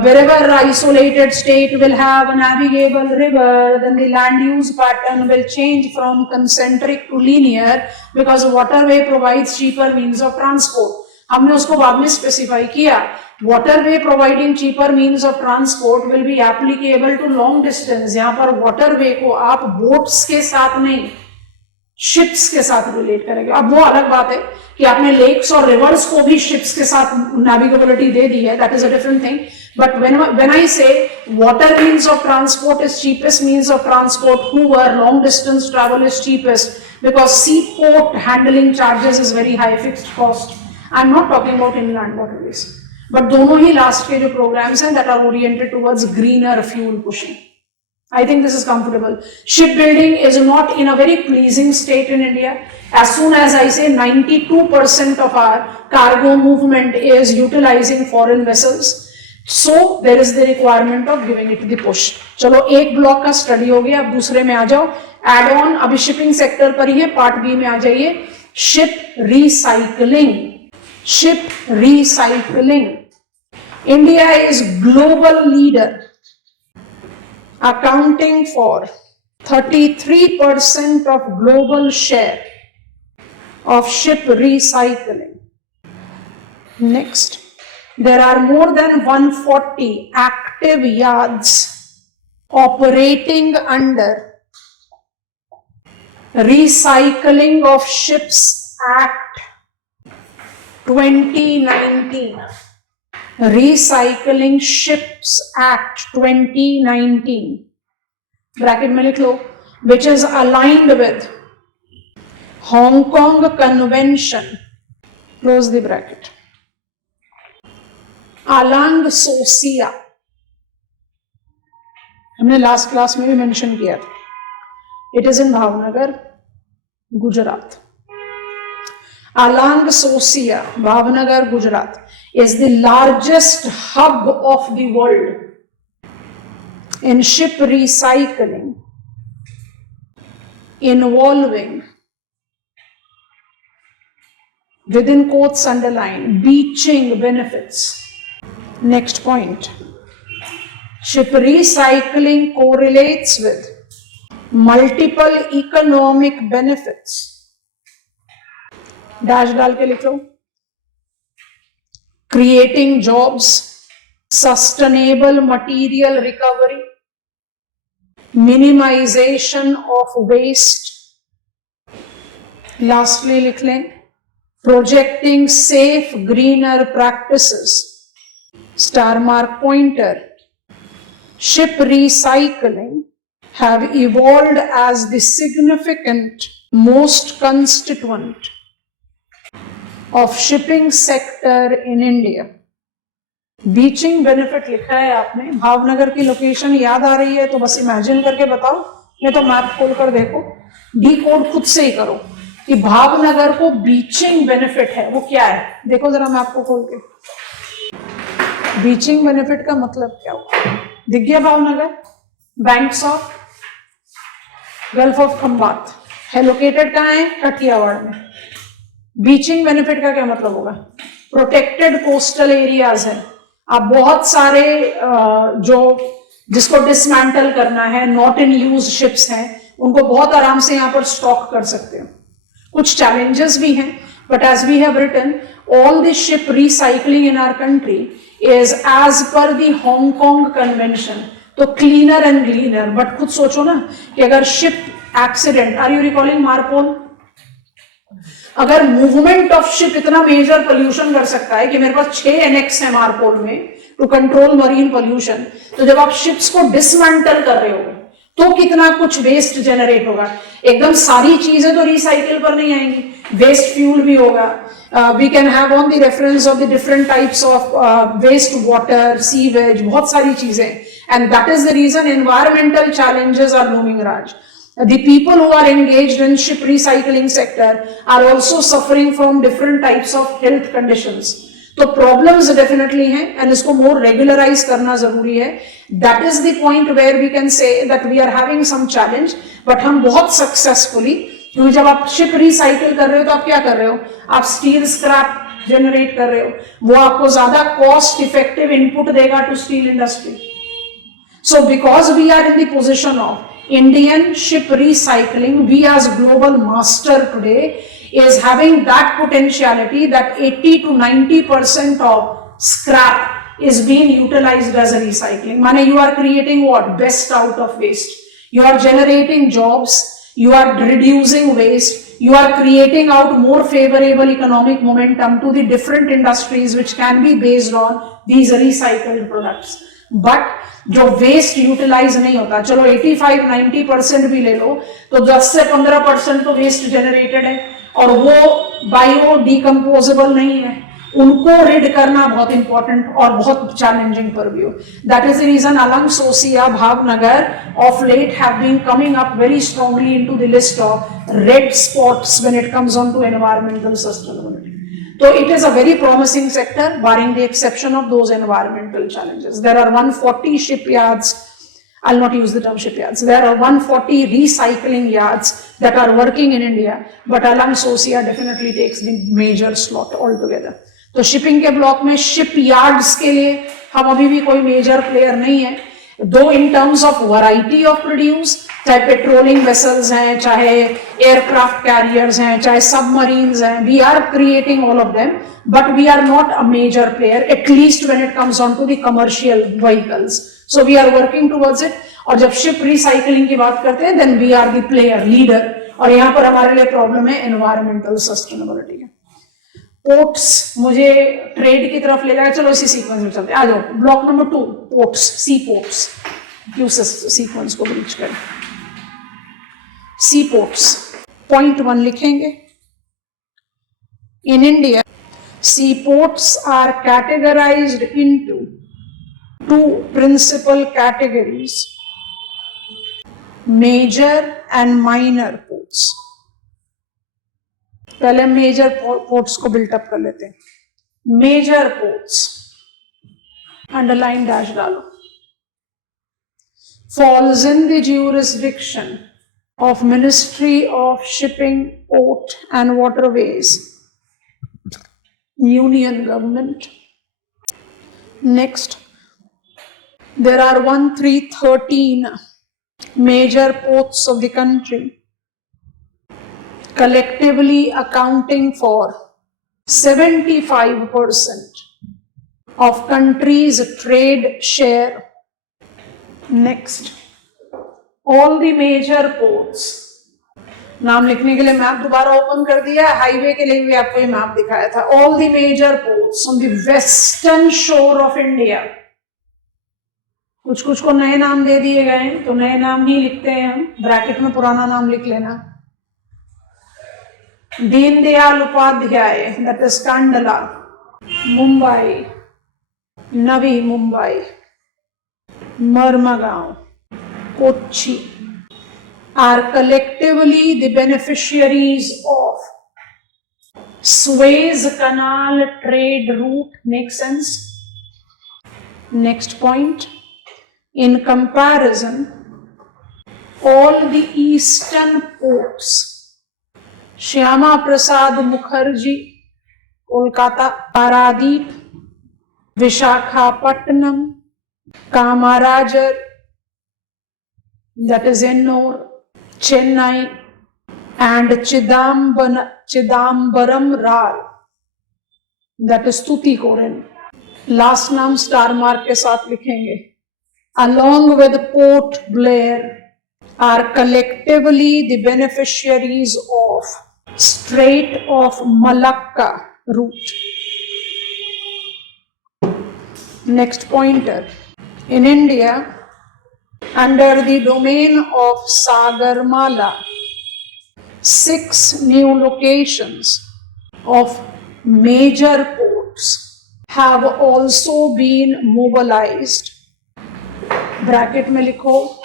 wherever isolated state will have a navigable river, then the land use pattern will change from concentric to linear because waterway provides cheaper means of transport. हमने उसको बाद में स्पेसिफाई किया, waterway providing cheaper means of transport will be applicable to long distance. यहाँ पर waterway को आप boats के साथ नहीं, शिप्स के साथ रिलेट करेंगे. अब वो अलग बात है कि आपने लेक्स और रिवर्स को भी शिप्स के साथ नेविगेबिलिटी दे दी है, that is a different thing. But when I say water means of transport is cheapest means of transport, however long distance travel is cheapest because sea port handling charges is very high fixed cost. I am not talking about inland waterways, but दोनों ही लास्ट के जो प्रोग्राम्स हैं that are oriented towards greener fuel pushing. I think this is comfortable. Shipbuilding is not in a very pleasing state in India. As soon as I say 92% of our cargo movement is utilizing foreign vessels, so there is the requirement of giving it the push. चलो एक ब्लॉक का स्टडी हो गया, अब दूसरे में आ जाओ. एड ऑन अभी शिपिंग सेक्टर पर ही है, पार्ट बी में आ जाइए. Ship recycling. Ship recycling. India is global leader, accounting for 33% of global share of ship recycling. Next, there are more than 140 active yards operating under Recycling of Ships Act 2019. Recycling Ships Act 2019 bracket में लिख लो, which is aligned with Hong Kong Convention, close the bracket. Alang Sosiya हमने लास्ट क्लास में भी मेंशन किया था. It is in Bhavnagar, Gujarat. Alang Sosia, Bhavnagar, Gujarat, is the largest hub of the world in ship recycling, involving, within quotes underline, beaching benefits. Next point. Ship recycling correlates with multiple economic benefits. Dash डाल के लिख लो. Creating jobs, sustainable material recovery, minimisation of waste. Lastly लिख लें projecting safe greener practices. Star mark pointer. Ship recycling have evolved as the significant most constituent of shipping sector in India. Beaching benefit लिखा है आपने, भावनगर की लोकेशन याद आ रही है तो बस इमेजिन करके बताओ, नहीं तो मैप खोल कर देखो, डी कोड खुद से ही करो कि भावनगर को बीचिंग बेनिफिट है वो क्या है. देखो जरा मैप को खोल के, बीचिंग बेनिफिट का मतलब क्या हुआ. दिख गया Bhavnagar, banks of gulf of Khambhat है, लोकेटेड कहाँ है, कठियावाड़ में. बीचिंग बेनिफिट का क्या मतलब होगा, प्रोटेक्टेड कोस्टल एरियाज है. आप बहुत सारे जो जिसको डिसमेंटल करना है, नॉट इन यूज शिप्स हैं, उनको बहुत आराम से यहाँ पर स्टॉक कर सकते हो. कुछ चैलेंजेस भी हैं, but as we have written all the ship recycling in our country is as per the Hong Kong Convention. तो क्लीनर एंड ग्लीनर. बट खुद सोचो ना कि अगर ship accident, are you recalling MARPOL, अगर मूवमेंट ऑफ शिप इतना मेजर पोल्यूशन कर सकता है कि मेरे पास 6 NX है मार्पोल में टू कंट्रोल मरीन पोल्यूशन, तो जब आप शिप्स को डिसमेंटल कर रहे हो तो कितना कुछ वेस्ट जनरेट होगा. एकदम सारी चीजें तो रिसाइकिल पर नहीं आएंगी, वेस्ट फ्यूल भी होगा. We can have on the reference of the different types of waste water, sewage, बहुत सारी चीजें. And that is the reason environmental challenges are looming राज. The people who are engaged in ship recycling sector are also suffering from different types of health conditions. तो प्रॉब्लम्स डेफिनेटली हैं एंड इसको मोर रेगुलराइज करना जरूरी है. That is the point where we can say that we are having some challenge, but हम बहुत सक्सेसफुली, क्योंकि जब आप शिप रिसाइकिल कर रहे हो तो आप क्या कर रहे हो, आप स्टील स्क्रैप जनरेट कर रहे हो, वो आपको ज्यादा कॉस्ट इफेक्टिव इनपुट देगा to steel industry. So because we are in the position of Indian ship recycling, we as global master today is having that potentiality that 80 to 90% of scrap is being utilized as a recycling. Mane, you are creating what? Best out of waste. You are generating jobs, you are reducing waste, you are creating out more favorable economic momentum to the different industries which can be based on these recycled products. But जो वेस्ट यूटिलाइज नहीं होता, चलो 85-90% भी ले लो तो 10 से 15% तो वेस्ट जनरेटेड है और वो बायो डिकम्पोजेबल नहीं है. उनको रिड करना बहुत इंपॉर्टेंट और बहुत challenging purview. That is the reason Alang Sosiya Bhavnagar of late have been coming up very strongly into the list of red spots when it comes on to environmental sustainability. So it is a very promising sector, barring the exception of those environmental challenges. There are 140 shipyards, I'll not use the term shipyards, there are 140 recycling yards that are working in India, but Alam Sosia definitely takes the major slot altogether. तो shipping के block में shipyards के लिए हम अभी भी कोई major player नहीं है, दो in terms of variety of produce, चाहे पेट्रोलिंग वेसल्स हैं, चाहे एयरक्राफ्ट कैरियर्स हैं, चाहे सबमरीन्स हैं, we are creating all of them, but we are not a major player at least when it comes on to the commercial vehicles. So we are working towards it. और जब शिप रिसाइकलिंग की बात करते हैं then we are the player leader. और यहाँ पर हमारे लिए प्रॉब्लम है एनवायरमेंटल सस्टेनेबिलिटी का. पोर्ट्स मुझे ट्रेड की तरफ ले जाएगा, चलो इसी सीक्वेंस में चलते हैं. आ जाओ block number 2, ports, sea ports. क्यों सीक्वेंस को ब्रीच करें. Seaports. Point 1 लिखेंगे. In India, seaports are categorized into two principal categories: major and minor ports. पहले मेजर पोर्ट्स को बिल्टअप कर लेते हैं. मेजर पोर्ट्स, अंडरलाइन डैश डालो, falls in the jurisdiction of Ministry of Shipping, Port and Waterways, Union Government. Next, there are 1313 major ports of the country, collectively accounting for 75% of country's trade share. Next, all the major ports. नाम लिखने के लिए मैप दोबारा ओपन कर दिया. हाईवे के लिए भी आपको ये मैप दिखाया था. All the major ports on the western shore of India. कुछ को नए नाम दे दिए गए हैं तो नए नाम ही लिखते हैं हम. ब्रैकेट में पुराना नाम लिख लेना. Deendayal Upadhyaya, that is Kandla, Mumbai, Navi Mumbai, Marmagaon, Kochi are collectively the beneficiaries of Suez Canal trade route. Makes sense? Next point. In comparison, all the eastern ports, Shyama Prasad Mukherjee, Kolkata, Paradip, Vishakhapatnam, Kamarajar, that is Ennore, Chennai, and Chidambaram Rar, that is Tuticorin. Last नाम स्टार मार्क के साथ लिखेंगे. Along with Port Blair are collectively the beneficiaries of Strait of Malacca route. Next pointer. In India, under the domain of Sagarmala, 6 new locations of major ports have also been mobilized. Bracket में लिखो,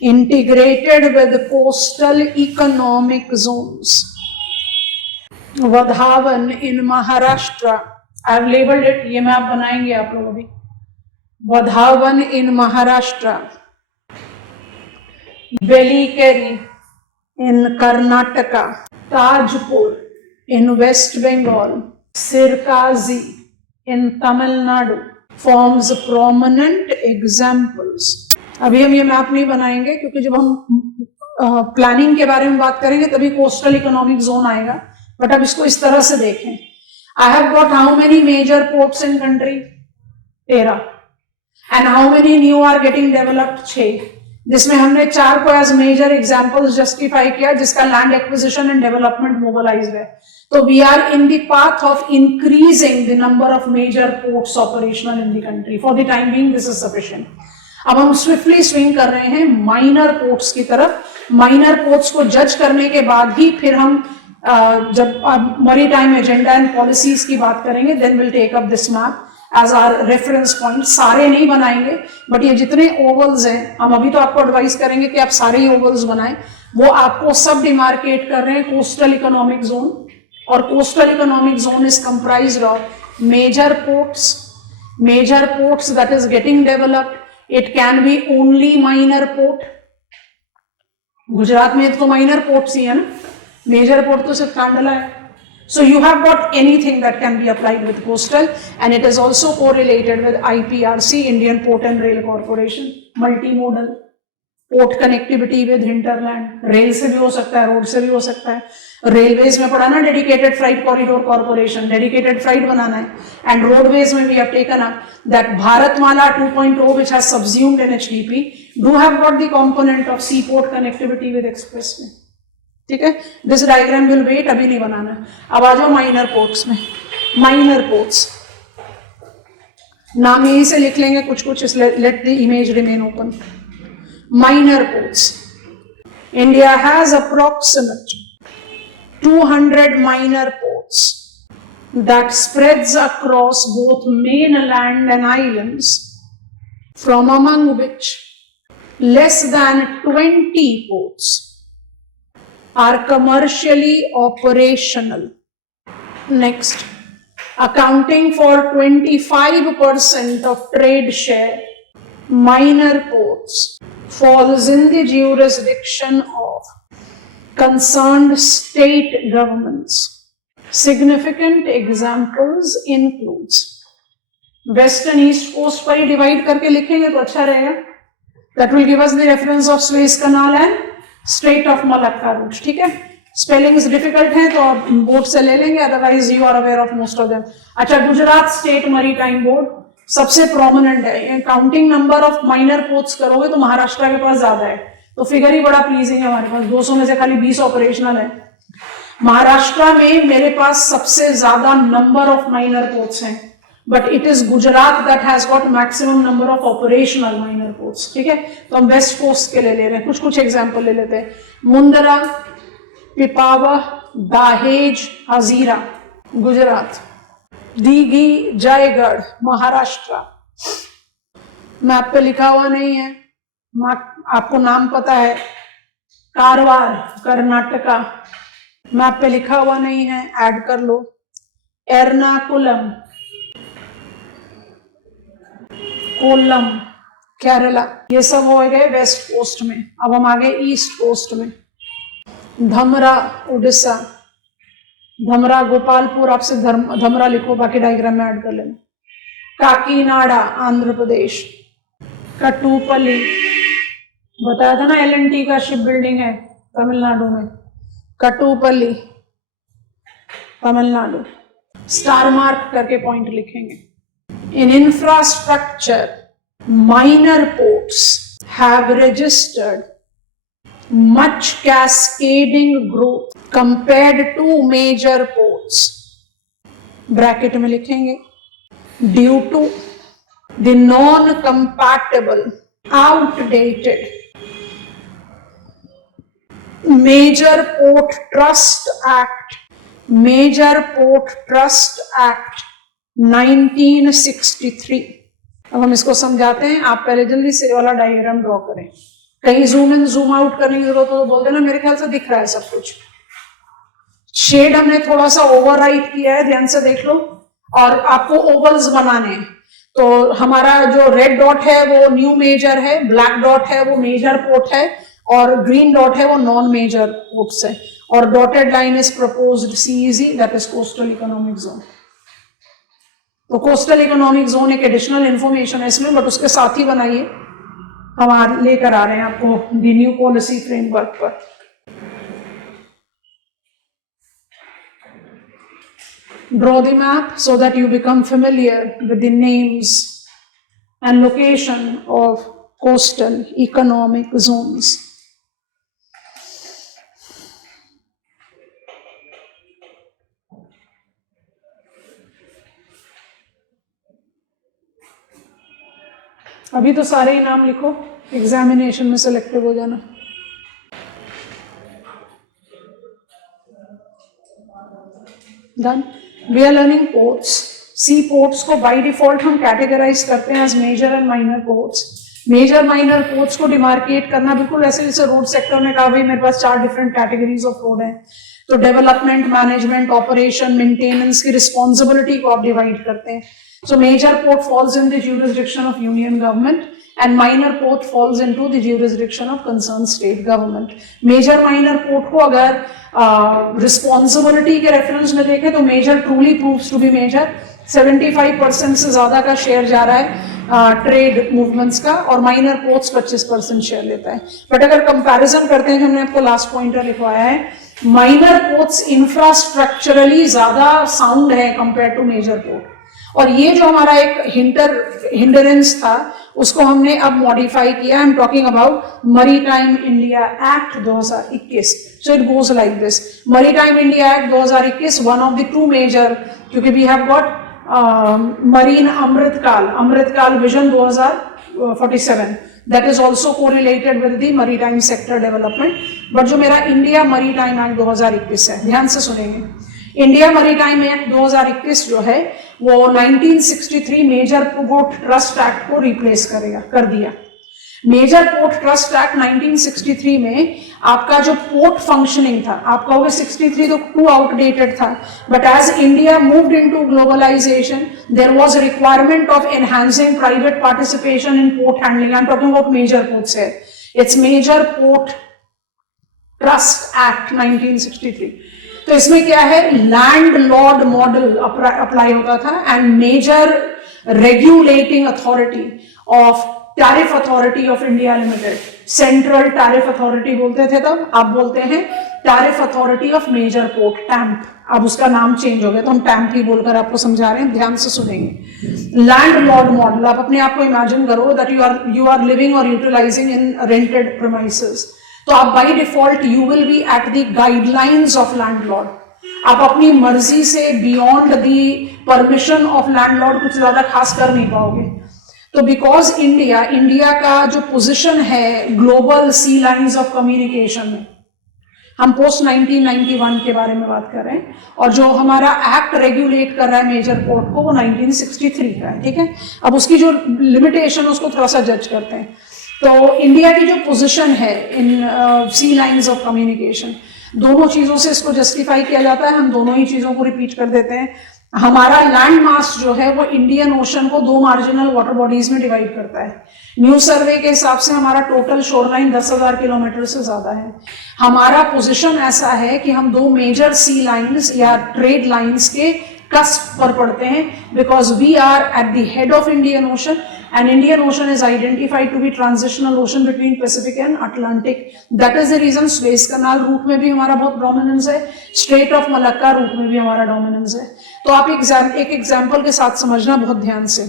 integrated with coastal economic zones. Vadhavan in Maharashtra, I have labelled it, ये मैप बनाएंगे आप लोग अभी। वधावन इन महाराष्ट्र, बेलीकेरी इन Karnataka, Tajpur in West Bengal, Sirkazi in Tamil Nadu forms prominent examples. अभी हम ये मैप नहीं बनाएंगे क्योंकि जब हम प्लानिंग के बारे में बात करेंगे तभी कोस्टल इकोनॉमिक जोन आएगा, बट अब इसको इस तरह से देखें। I have got how many major ports in country? 13. And how many new are getting developed? 6. जिसमें हमने 4 को एज मेजर एग्जांपल्स जस्टिफाई किया जिसका land acquisition and development mobilised है। तो we are in the path of increasing the number of major ports operational in the country. For the time being this is sufficient. अब हम स्विफ्टली स्विंग कर रहे हैं माइनर पोर्ट्स की तरफ। माइनर पोर्ट्स को जज करने के बाद ही फिर हम जब मैरीटाइम एजेंडा एंड पॉलिसीज की बात करेंगे then will take up this map as our reference point. सारे नहीं बनाएंगे बट ये जितने ओवल्स हैं हम अभी तो आपको एडवाइस करेंगे कि आप सारे ही ओवल्स बनाएं। वो आपको सब डिमार्केट कर रहे हैं कोस्टल इकोनॉमिक जोन, और coastal economic zone is comprised of major ports that is getting developed. It can be only minor port. Gujarat में तो माइनर पोर्ट्स ही है ना, मेजर पोर्ट तो सिर्फ कांडला है। So you have got anything that can be applied with coastal, and it is also correlated with IPRC, Indian Port and Rail Corporation, multimodal, port connectivity with hinterland, rail से भी हो सकता है, रोड से भी हो सकता है। रेलवेज में पढ़ा ना dedicated freight corridor corporation, dedicated freight बनाना है, एंड रोडवेज में we have taken up that Bharatmala 2.0 which has subsumed NHDP do have got the component of seaport connectivity with expressway। ठीक है, दिस डायग्राम विल वेट, अभी नहीं बनाना है। अब आ जाओ माइनर पोर्ट्स में। माइनर पोर्ट्स नाम यहीं से लिख लेंगे कुछ कुछ, let the image remain open. Minor ports, India has approximate 200 minor ports that spreads across both mainland and islands, from among which less than 20 ports are commercially operational. Next, accounting for 25% of trade share, minor ports falls in the jurisdiction of concerned state governments. Significant examples includes, west and east coast पर ही divide करके लिखेंगे तो अच्छा रहेगा। That will give us the reference of Suez Canal and Strait of Malacca route. ठीक है, स्पेलिंग्स डिफिकल्ट है तो आप बोर्ड से ले लेंगे, otherwise you are aware of most of them. अच्छा, गुजरात स्टेट मैरीटाइम बोर्ड सबसे प्रोमिनेंट है। Counting number of minor ports करोगे तो महाराष्ट्र के पास ज्यादा है, तो फिगर ही बड़ा प्लीजिंग है हमारे पास। 200 में से खाली 20 ऑपरेशनल है। महाराष्ट्र में मेरे पास सबसे ज्यादा नंबर ऑफ माइनर पोर्ट्स हैं, but it is Gujarat that has got maximum number of operational minor ports. ठीक है, तो हम वेस्ट कोस्ट के ले ले रहे हैं, कुछ कुछ एग्जांपल ले लेते हैं। मुंदरा, पिपावाव, दाहेज, हजीरा गुजरात, दीघी, जयगढ़ महाराष्ट्र। मैप पे लिखा हुआ नहीं है, आपको नाम पता है। कारवार कर्नाटका, मैप पे लिखा हुआ नहीं है, ऐड कर लो। एर्नाकुलम, कोल्लम केरला, ये सब हो गए वेस्ट कोस्ट में। अब हम आगे ईस्ट कोस्ट में। धमरा उड़ीसा, धमरा गोपालपुर, आपसे धमरा लिखो, बाकी डायग्राम में ऐड कर लेना। काकीनाडा आंध्र प्रदेश, कटुपल्ली, बताया था ना LNT का शिप बिल्डिंग है तमिलनाडु में, कटुपल्ली तमिलनाडु। स्टार मार्क करके पॉइंट लिखेंगे। In infrastructure, minor ports have registered much cascading growth compared to major ports. Bracket में लिखेंगे, due to the non-compatible, outdated Major Port Trust Act, Major Port Trust Act 1963। अब हम इसको समझाते हैं, आप पहले जल्दी से वाला डायग्राम ड्रॉ करें। कहीं जूम इन जूम आउट करने की जरूरत हो तो बोल देना, मेरे ख्याल से दिख रहा है सब कुछ। शेड हमने थोड़ा सा ओवरराइट किया है, ध्यान से देख लो। और आपको ओवल्स बनाने हैं। तो हमारा जो रेड डॉट है वो न्यू मेजर है, ब्लैक डॉट है वो मेजर पोर्ट है, और ग्रीन डॉट है वो नॉन मेजर पोर्ट्स है, और dotted line is proposed CEZ, that is coastal economic zone. तो कोस्टल इकोनॉमिक जोन एक एडिशनल इंफॉर्मेशन है इसमें, बट उसके साथ ही बनाइए, हम लेकर आ रहे हैं आपको दी न्यू पॉलिसी फ्रेमवर्क पर। Draw the map so that you become familiar with the names and location of coastal economic zones. अभी तो सारे ही नाम लिखो, एग्जामिनेशन में सिलेक्टिव हो जाना। Done. We are learning ports. Sea ports को बाय डिफॉल्ट हम कैटेगराइज करते हैं as major and minor ports. Major minor ports को डिमार्केट करना बिल्कुल ऐसे जैसे रोड सेक्टर में कहा भाई मेरे पास 4 डिफरेंट कैटेगरीज ऑफ रोड है, तो डेवलपमेंट, मैनेजमेंट, ऑपरेशन, मेंटेनेंस की रिस्पॉन्सिबिलिटी को आप डिवाइड करते हैं। So major port falls in the jurisdiction of union government and minor port falls into the jurisdiction of concerned state government. Major minor port को अगर responsibility के reference में देखें तो major truly proves to be major। 75% से ज्यादा का शेयर जा रहा है ट्रेड मूवमेंट्स का, और माइनर पोर्ट्स 25% शेयर लेता है। बट अगर कंपैरिजन करते हैं, जो हमने आपको लास्ट पॉइंटर लिखवाया है, माइनर पोर्ट्स इंफ्रास्ट्रक्चरली ज्यादा साउंड है कंपेयर टू मेजर पोर्ट। और ये जो हमारा एक हिंडरेंस था उसको हमने अब मॉडिफाई किया। I am talking about maritime India act 2021। So it goes like this. Maritime India act 2021, one of the 2 major, क्योंकि we have got marine Amritkaal vision 2047, that is also correlated with the maritime sector development। But जो मेरा इंडिया मरीटाइम एक्ट 2021 है, ध्यान से सुनेंगे। इंडिया मरीटाइम एक्ट 2021 जो है वो 1963 मेजर पोर्ट ट्रस्ट एक्ट को रिप्लेस कर दिया। मेजर पोर्ट ट्रस्ट एक्ट 1963 में आपका जो पोर्ट फंक्शनिंग था, आप कहोगे 63 तो टू आउटडेटेड था, but as India moved into globalisation there was requirement of enhancing private participation in port handling. I am talking about major ports है, it's major port trust act 1963। तो इसमें क्या है, लैंड लॉर्ड मॉडल अप्लाई होता था and major regulating authority of tariff authority of India limited, central tariff authority बोलते थे तब, आप बोलते हैं tariff authority of major port, TAMP. अब उसका नाम चेंज हो गया तो हम टैम्प ही बोलकर आपको समझा रहे हैं, ध्यान से सुनेंगे। लैंड लॉर्ड मॉडल, आप अपने आप को इमेजिन करो दैट यू आर लिविंग और यूटिलाइजिंग इन रेंटेड प्रीमाइसेस, तो आप by default you will be at the guidelines of landlord. आप अपनी मर्जी से beyond the permission of landlord कुछ ज्यादा खास कर नहीं पाओगे। तो बिकॉज इंडिया का जो पोजीशन है global sea lines of communication में, हम पोस्ट 1991 के बारे में बात कर रहे हैं, और जो हमारा एक्ट रेगुलेट कर रहा है मेजर पोर्ट को वो 1963 का है, ठीक है। अब उसकी जो लिमिटेशन उसको थोड़ा सा जज करते हैं। तो इंडिया की जो पोजीशन है इन सी लाइंस ऑफ कम्युनिकेशन, दोनों चीजों से इसको जस्टिफाई किया जाता है, हम दोनों ही चीजों को रिपीट कर देते हैं। हमारा लैंड मास जो है वो इंडियन ओशन को 2 मार्जिनल वाटर बॉडीज में डिवाइड करता है। न्यू सर्वे के हिसाब से हमारा टोटल शोरलाइन 10,000 किलोमीटर से ज्यादा है। हमारा पोजीशन ऐसा है कि हम 2 मेजर सी लाइंस या ट्रेड लाइंस के कस्प पर पड़ते हैं, because we are at the head of Indian Ocean and Indian Ocean is identified to be transitional ocean between Pacific and Atlantic. That is the reason Suez Canal route में भी हमारा बहुत डोमिनेंस है, स्ट्रेट ऑफ मलक्का रूट में भी हमारा डोमिनेंस है। तो आप एक एग्जाम्पल के साथ समझना बहुत ध्यान से।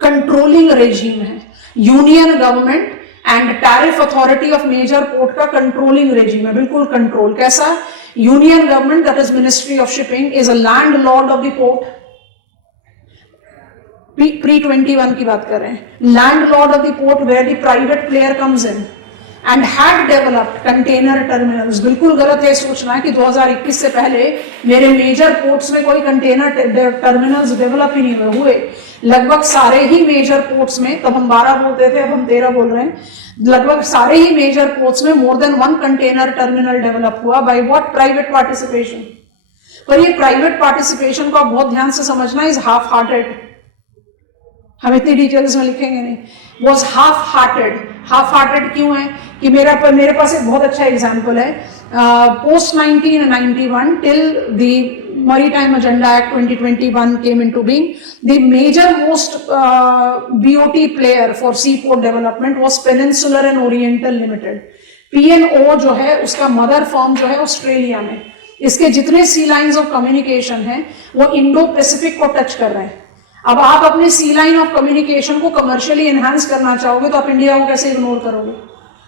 कंट्रोलिंग रेजिम है union government and tariff authority of major port का कंट्रोलिंग रेजिम है, बिल्कुल कंट्रोल कैसा। Union government that is ministry of shipping is a landlord of the port, pre 21 की बात कर रहे हैं, landlord of the port where the private player comes in and had developed container terminals. बिल्कुल गलत है सोचना कि 2021 से पहले मेरे मेजर पोर्ट्स में कोई कंटेनर टर्मिनल्स डेवलप ही नहीं हुए। लगभग सारे ही मेजर पोर्ट्स में, तब हम 12 बोलते थे, अब हम 13 बोल रहे हैं, लगभग सारे ही मेजर पोर्ट्स में more than 1 container terminal develop हुआ। By what? Private participation. पर ये प्राइवेट पार्टिसिपेशन को आप बहुत ध्यान से समझना, इज हाफ हार्टेड, हम इतनी डिटेल्स में लिखेंगे नहीं, was half hearted. Half hearted क्यों है कि मेरे पास एक बहुत अच्छा एग्जाम्पल है, post 1991 till the Maritime Agenda Act 2021 came into being, the major most BOT player for seaport development was Peninsular and Oriental Limited. P&O जो है उसका मदर फर्म जो है ऑस्ट्रेलिया में, इसके जितने सी लाइन्स ऑफ कम्युनिकेशन हैं वो इंडो पैसिफिक को टच कर रहे हैं। अब आप अपने सी लाइन ऑफ कम्युनिकेशन को कमर्शियली एनहांस करना चाहोगे तो आप इंडिया को कैसे इग्नोर करोगे?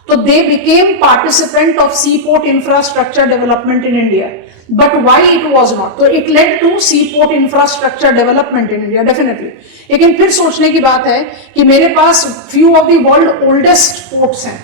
तो they became participant of sea port infrastructure development in India, but why it was not? तो it led to sea port infrastructure development in India definitely. लेकिन फिर सोचने की बात है कि मेरे पास few of the world oldest ports हैं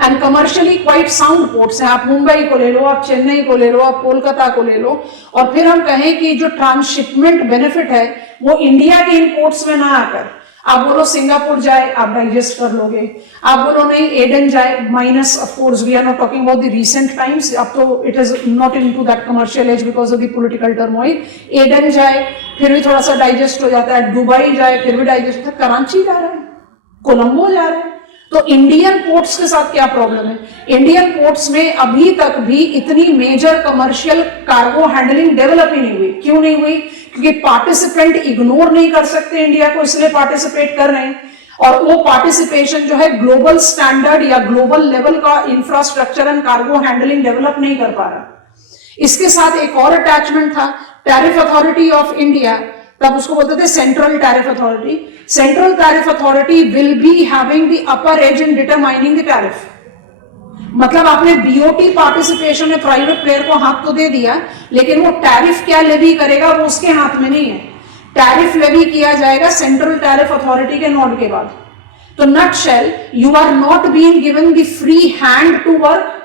and commercially quite sound ports हैं। आप मुंबई को ले लो, आप चेन्नई को ले लो, आप कोलकाता को ले लो, और फिर हम कहें कि जो ट्रांसशिपमेंट बेनिफिट है वो इंडिया के इन पोर्ट्स में ना आकर आप बोलो सिंगापुर जाए, आप डाइजेस्ट कर लोगे। आप बोलो नहीं एडन जाए, minus of course we are not talking about the recent times, अब तो it is not into that commercial edge because of the political turmoil. Aden जाए फिर भी थोड़ा सा डाइजेस्ट हो जाता है, दुबई जाए फिर भी डाइजेस्ट होता है, कराची जा रहा है, कोलंबो जा रहा है। तो इंडियन पोर्ट्स के साथ क्या प्रॉब्लम है? इंडियन पोर्ट्स में अभी तक भी इतनी major commercial cargo handling develop ही नहीं हुई। क्यों नहीं हुई? क्योंकि पार्टिसिपेंट इग्नोर नहीं कर सकते इंडिया को, इसलिए पार्टिसिपेट कर रहे हैं, और वो पार्टिसिपेशन जो है ग्लोबल स्टैंडर्ड या ग्लोबल लेवल का infrastructure and cargo handling develop नहीं कर पा रहा। इसके साथ एक और अटैचमेंट था, टैरिफ अथॉरिटी ऑफ इंडिया, तब उसको बोलते थे central tariff authority. Central tariff authority will be having the upper edge in determining the tariff. मतलब आपने बीओटी पार्टिसिपेशन में प्राइवेट प्लेयर को हाथ तो दे दिया, लेकिन वो टैरिफ क्या लेवी करेगा वो उसके हाथ में नहीं है। टैरिफ लेवी किया जाएगा सेंट्रल टैरिफ अथॉरिटी के नोड के बाद। तो nutshell, you are not being given the free hand to work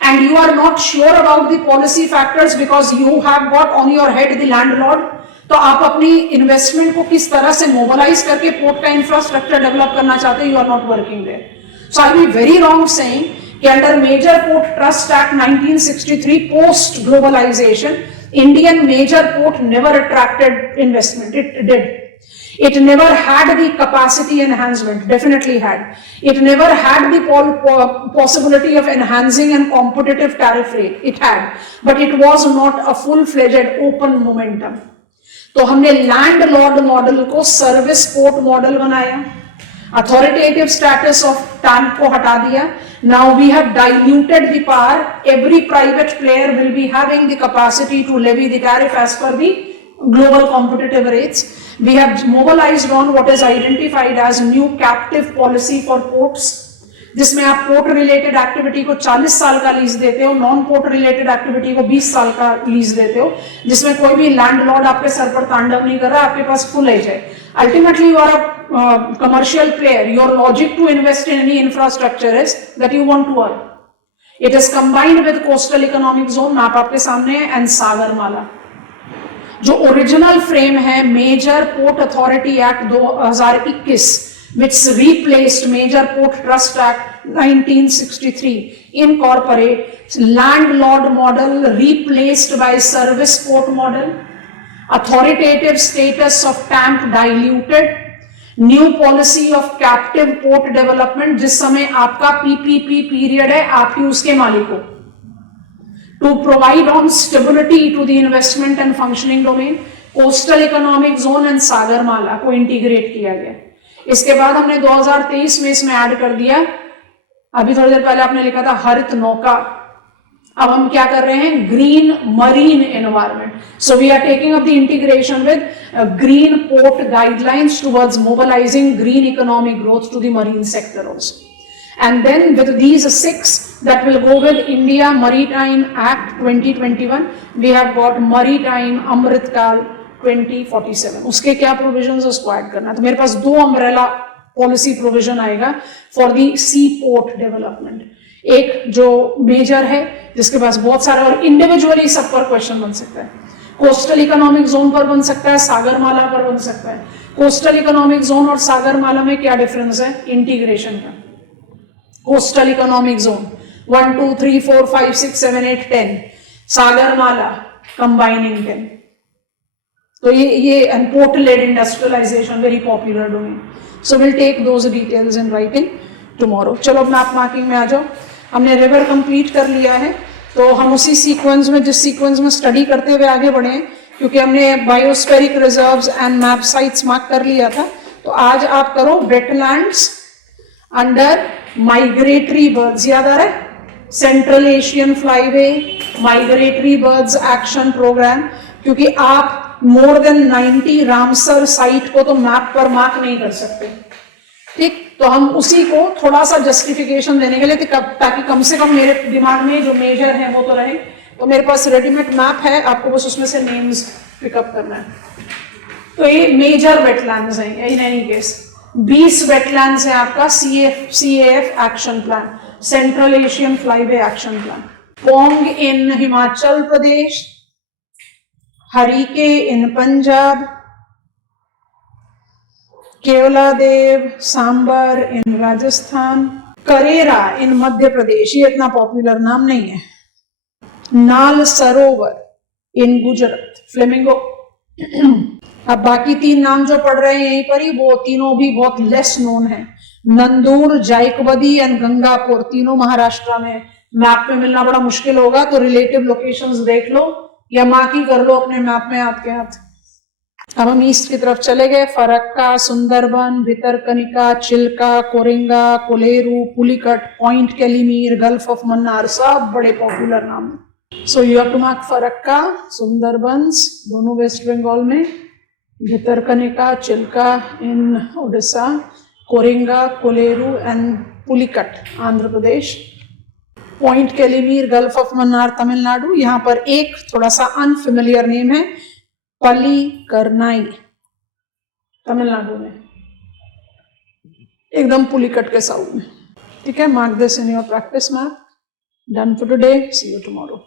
and you are not sure about the policy factors because you have got on your head the landlord। तो आप अपनी इन्वेस्टमेंट को किस तरह से मोबिलाइज करके पोर्ट का इंफ्रास्ट्रक्चर डेवलप करना चाहते हैं, you are not working there. So I be very wrong saying कि under major port trust act 1963 post globalisation Indian major port never attracted investment, it did. It never had the capacity enhancement, definitely had. It never had the possibility of enhancing and competitive tariff rate, it had. But it was not a full-fledged open momentum. तो हमने landlord model को service port model बनाया, authoritative status of TANP को हटा दिया. Now we have diluted the power. Every private player will be having the capacity to levy the tariff as per the global competitive rates. We have mobilized on what is identified as new captive policy for ports, जिसमें आप पोर्ट रिलेटेड एक्टिविटी को 40 साल का लीज देते हो, नॉन पोर्ट रिलेटेड एक्टिविटी को 20 साल का लीज देते हो, जिसमें कोई भी लैंडलॉर्ड आपके सर पर तांडव नहीं कर रहा, आपके पास फुल एज है। Ultimately you are a commercial player, your logic to invest in any infrastructure is that you want to earn. It is combined with coastal economic zone, map आपके सामने है, एंड सागरमाला। जो ओरिजिनल फ्रेम है major port authority act 2021 which replaced major port trust act 1963, incorporate landlord model replaced by service port model, authoritative status of TANP diluted, new policy of captive port development, जिस समय आपका पीपीपी पीरियड है आप ही उसके मालिक हो, to provide on stability to the investment and functioning domain, coastal economic zone and Sagarmala को इंटीग्रेट किया गया। इसके बाद हमने 2023 में इसमें ऐड कर दिया, अभी थोड़ी देर पहले आपने लिखा था हरित नौका, अब हम क्या कर रहे हैं, green marine environment. So we are taking up the integration with green port guidelines towards mobilising green economic growth to the marine sector also. And then with these 6 that will go with India Maritime Act 2021, we have got Maritime Amritkal 2047। उसके क्या प्रोविजंस उसको ऐड करना है, तो मेरे पास 2 अम्ब्रेला पॉलिसी प्रोविजन आएगा for the sea port development. एक जो मेजर है जिसके पास बहुत सारे, और इंडिविजुअली सब पर क्वेश्चन बन सकता है, कोस्टल इकोनॉमिक जोन पर बन सकता है, सागरमाला पर बन सकता है। कोस्टल इकोनॉमिक जोन और सागरमाला में क्या डिफरेंस है, इंटीग्रेशन का। Coastal economic zone 1 2 3 4 5 6 7 8 10, Sagarmala combining them. तो ये and port-led industrialization, very popular domain. So we'll take those details in writing tomorrow. चलो मैप मार्किंग में आ जाओ. हमने रिवर कंप्लीट कर लिया है, तो हम उसी सीक्वेंस में, जिस सीक्वेंस में स्टडी करते हुए आगे बढ़े हैं, क्योंकि हमने biospheric reserves and map sites mark कर लिया था. तो आज आप करो वेटलैंड्स अंडर माइग्रेटरी बर्ड्स. याद आ रहा है? Central Asian Flyway migratory birds action programme. क्योंकि आप मोर देन 90 रामसर साइट को तो मैप पर मार्क नहीं कर सकते. ठीक, तो हम उसी को थोड़ा सा जस्टिफिकेशन देने के लिए, ताकि कम से कम मेरे दिमाग में जो मेजर है वो तो रहे. तो मेरे पास रेडीमेड मैप है, आपको बस उसमें से नेम्स पिकअप करना है. तो ये मेजर वेटलैंड्स हैं इन एनी केस. 20 वेटलैंड्स है आपका CAF action plan, central Asian flyway action plan. Pong in Himachal Pradesh, Harike in Punjab, Keoladeo Sambhar in Rajasthan, Karera in Madhya Pradesh, ये इतना पॉपुलर नाम नहीं है, नाल सरोवर इन गुजरात, फ्लेमिंगो. अब बाकी 3 नाम जो पढ़ रहे हैं यहीं पर ही, वो तीनों भी बहुत लेस नोन है. नंदूर, जायकवदी एंड गंगापुर, तीनों महाराष्ट्र में. मैप में मिलना बड़ा मुश्किल होगा, तो रिलेटिव लोकेशंस देख लो या मार्क ही कर लो अपने मैप में आपके हाथ. अब हम ईस्ट की तरफ चले गए. Farakka, Sundarban, Bhitarkanika, Chilka, Coringa, Kolleru, Pulicat, point Calimere, gulf of Mannar, सब बड़े पॉपुलर नाम है. So you have to mark Farakka, Sundarbans दोनों वेस्ट बंगाल में, Bhitarkanika, Chilka in Odisha, Coringa, Kolleru and Pulicat Andhra Pradesh, point Calimere, gulf of Mannar Tamil Nadu. यहाँ पर एक थोड़ा सा अनफेमिलियर नेम है, पल्लीकरनाई, तमिलनाडु में, एकदम पुलिकट के साउथ में. ठीक है, mark this in your practice map. Done for today, see you tomorrow.